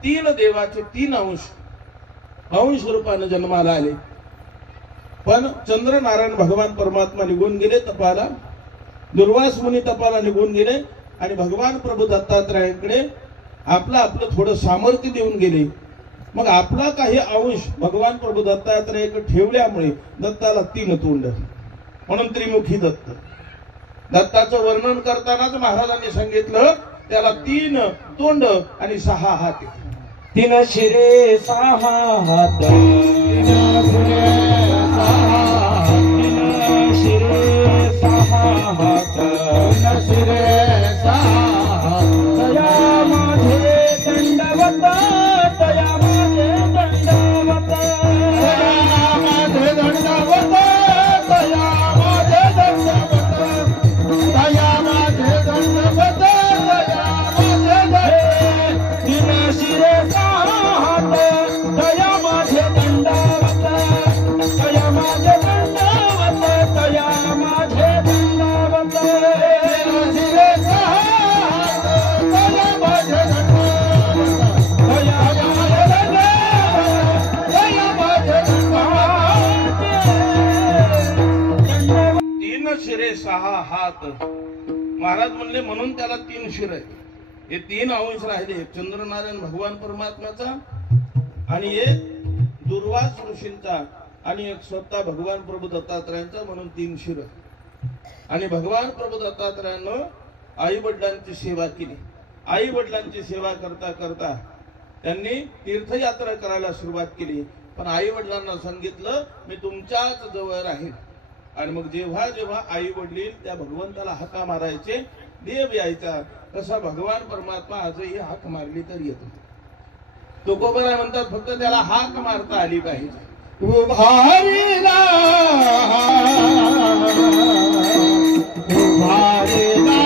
3 देवाचे 3 अंश रूपाने जन्माला आले. पण चंद्रनारायण भगवान परमात्मा निघून गेले तपाला, दुर्वास मुनी तपाला निघून गेले आणि भगवान प्रभू दत्तात्रयाकडे आपलं थोडं सामर्थ्य देऊन गेले. मग आपला काही अंश भगवान प्रभू दत्तात्रयाकडे ठेवल्यामुळे दत्ताला 3 तोंड, म्हणून त्रिमुखी दत्त. दत्ताचं वर्णन करतानाच महाराजांनी सांगितलं त्याला 3 तोंड आणि 6 हात. 3 शिरे 6 हात, 3 शिरे 6 हात, 3 शिरे 6 हात. तया माझे दंडवत, तया माझे दंडवत, तया माझे दंडवत, तया माझे दंडवत, तया माझे दंडवत, तया माझे 3 शिरे 6 हात, तया माझे दंडवत, तया माझे दंडवत, तया माझे दंडवत, 3 शिरे 6 हात, तया माझे दंडवत, तया माझे दंडवत, तया माझे दंडवत. 3 शिरे 6 हात. महाराज म्हणले म्हणून त्याला 3 शिर आहे. हे 3 अंश राहिले, चंद्रनारायण भगवान परमात्म्याचा आणि एक दुर्वास ऋषींचा आणि एक स्वतः भगवान प्रभू दत्तात्रयांचा, म्हणून 3 शिर. आणि भगवान प्रभू दत्तात्रयानं आई वडिलांची सेवा केली. आई वडिलांची सेवा करता करता त्यांनी तीर्थयात्रा करायला सुरुवात केली. पण आई वडिलांना सांगितलं मी तुमच्याच जवळ राहील. आणि मग जेव्हा जेव्हा आई वडील त्या भगवंताला हाका मारायचे, देव यायचा. तसा भगवान परमात्मा आजही हाक मारली तर येतो. तुकोबराय म्हणतात फक्त त्याला हाक मारता आली पाहिजे. उभारीला उभारीला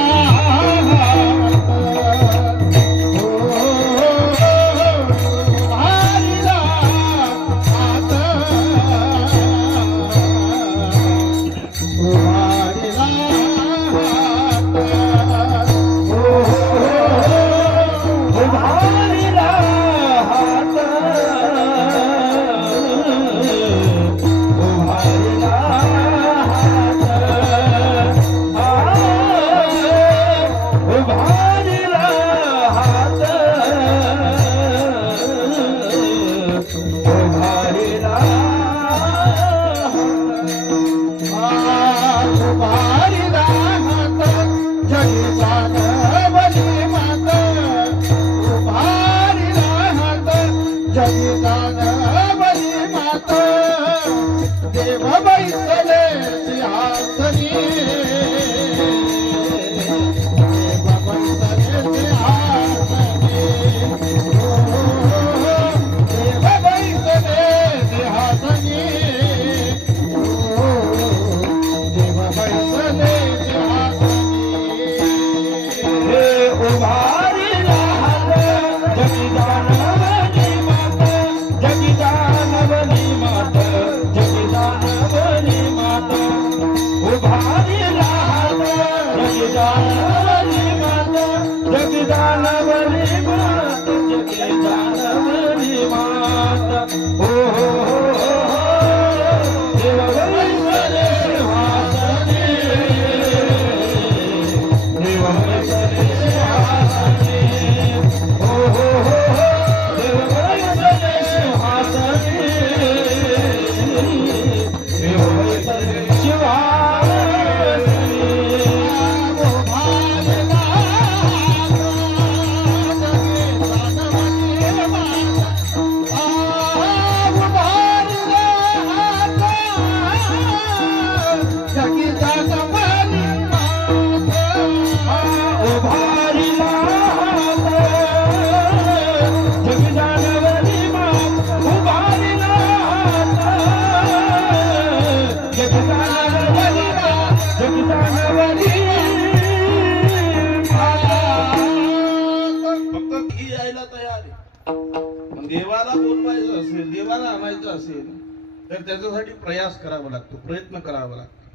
देवाला बोलवायचं असेल, देवाला आणायचं असेल तर त्याच्यासाठी प्रयास करावा लागतो, प्रयत्न करावा लागतो.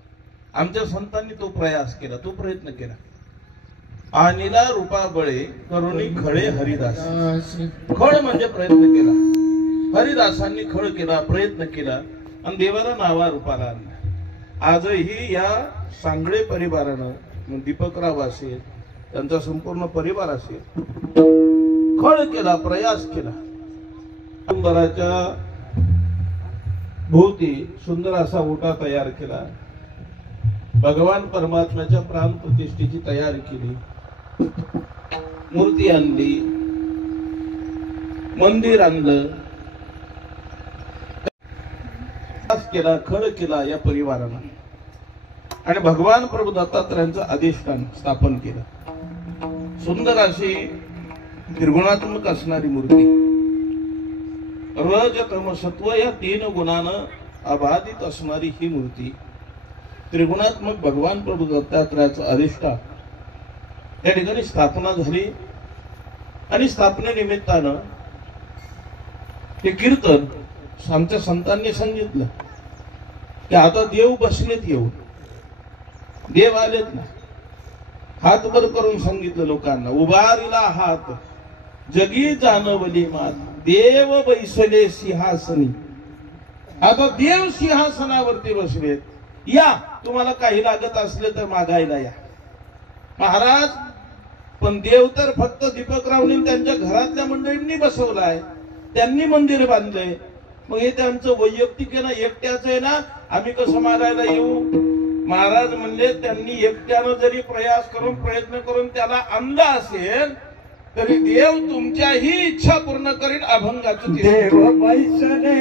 आमच्या संतांनी तो प्रयास केला, तो प्रयत्न केला. आणिला रूपा बळे करुणी खळे हरिदास. खळ म्हणजे प्रयत्न केला. हरिदासांनी खळ केला, प्रयत्न केला आणि देवाला नावा रूपाला आणला. आजही या सांगळे परिवारानं, दीपकराव असेल, त्यांचा संपूर्ण परिवार असेल, खळ केला, प्रयास केला. दिगंबराच्या भोवती सुंदर असा ओटा तयार केला. भगवान परमात्म्याच्या प्राण प्रतिष्ठेची तयारी केली. मूर्ती आणली, मंदिर आणलं, केला, खळ केला या परिवारानं आणि भगवान प्रभू दत्तात्रयांचं अधिष्ठान स्थापन केलं. सुंदर अशी त्रिगुणात्मक असणारी मूर्ती, रज तम सत्व या 3 गुणानं अबाधित असणारी ही मूर्ती, त्रिगुणात्मक भगवान प्रभू दत्तात्रयाचं अधिष्ठान या ठिकाणी स्थापना झाली. आणि स्थापनेनिमित्तानं हे कीर्तन आमच्या संतांनी सांगितलं की आता देव बसलेत, येऊन देव आलेत ना. हात वर करून सांगितलं लोकांना, उभारिला हात जगी जानवली मात, देव बैसले सिंहासनी. आता देव सिंहासनावरती बसलेत, या तुम्हाला काही लागत असले तर मागायला या. महाराज पण देव तर फक्त दीपकरावनी त्यांच्या घरातल्या मंडळींनी बसवलाय, त्यांनी मंदिर बांधलंय. मग हे त्यांचं वैयक्तिक आहे ना, एकट्याच आहे ना, आम्ही कसं मागायला येऊ. महाराज म्हणले त्यांनी एकट्यानं जरी प्रयास करून प्रयत्न करून त्याला आणला असेल तरी देव तुमच्याही इच्छा पूर्ण करील. अभंगाचं देव बैसले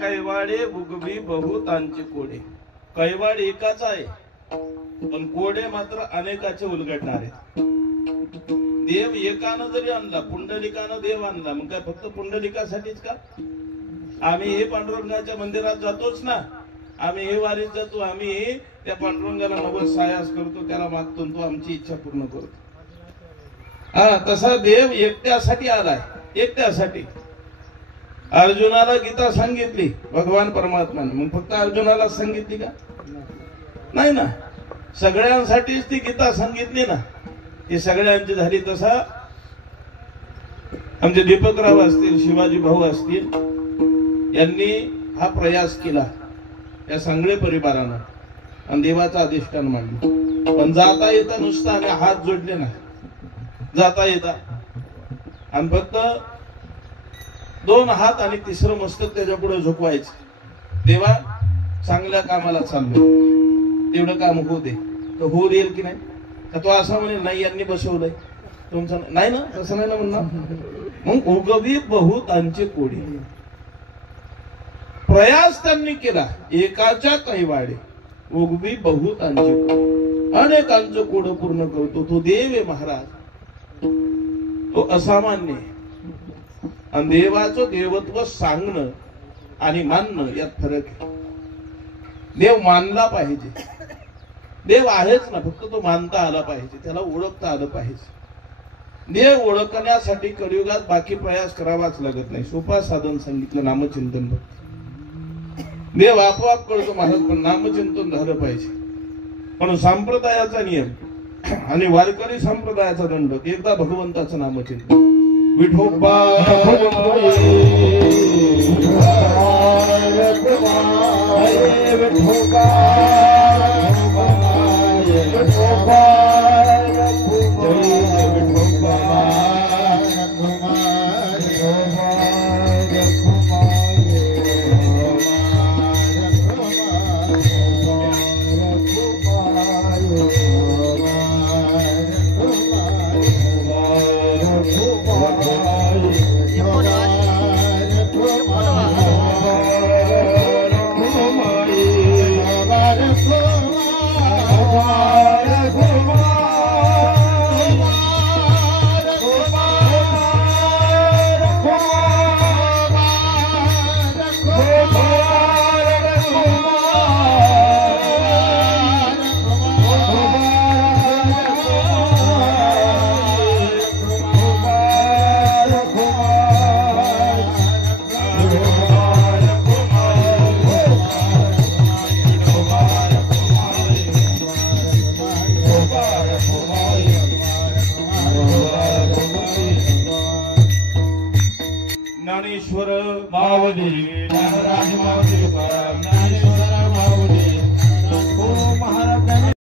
कैवाडे बुगबी बहुतांचे कोडे. कैवाड एकाच आहे पण कोडे मात्र अनेकाचे उलगडणारे. देव एकानं जरी आणला, पुंडलिकानं देव आणला, मग काय फक्त पुंडलिकासाठीच का? आम्ही हे पांडुरंगाच्या मंदिरात जातोच ना, आम्ही हे वारीत जातो, आम्ही त्या पांडुरंगाला नवस सायास करतो, त्याला मागतो, तो आमची इच्छा पूर्ण करतो. तसा देव एकट्यासाठी आलाय, एकट्यासाठी. अर्जुनाला गीता सांगितली भगवान परमात्माने, मग फक्त अर्जुनाला सांगितली का? नाही ना, सगळ्यांसाठीच ती गीता सांगितली ना, ती सगळ्यांची झाली. तसा आमचे दीपकराव असतील, शिवाजी भाऊ असतील, यांनी हा प्रयास केला या सांगळे परिवारानं. आणि देवाचा अधिष्ठान मांडलं. पण जाता येता नुसता आम्ही हात जोडले ना, जाता येता आणि फक्त 2 हात आणि 3रं मस्तक त्याच्या पुढे झोपवायचं. देवा चांगल्या कामाला चाललो, तेवढं काम होऊ दे. तर होऊ देईल की नाही? तर तो असं म्हणेल नाही यांनी बसवलंय तुमचं नाही ना, तसं नाही ना म्हणणार. मग उगवी बहुतांचे कोडी, प्रयास त्यांनी केला एकाच्या काही वाडे, उगवी बहुतांचे अनेकांचं कोड पूर्ण करतो तो देव आहे महाराज. तो असामान्य आहे. आणि देवाचं देवत्व सांगणं आणि मानणं यात फरक आहे. देव मानला पाहिजे, देव आहेच ना, फक्त तो मानता आला पाहिजे, त्याला ओळखता आलं पाहिजे. देव ओळखण्यासाठी कलियुगात बाकी प्रयास करावाच लागत नाही. सोपा साधन सांगितलं, नामचिंतन. देव आपोआप कळतो महाराज, पण नामचिंतन झालं पाहिजे. पण संप्रदायाचा नियम आणि वारकरी संप्रदायाचा दंड, एकदा भगवंताचं नामचिंतन. विठोबा ज्ञानेश्वर माऊली, ज्ञानराज माऊली.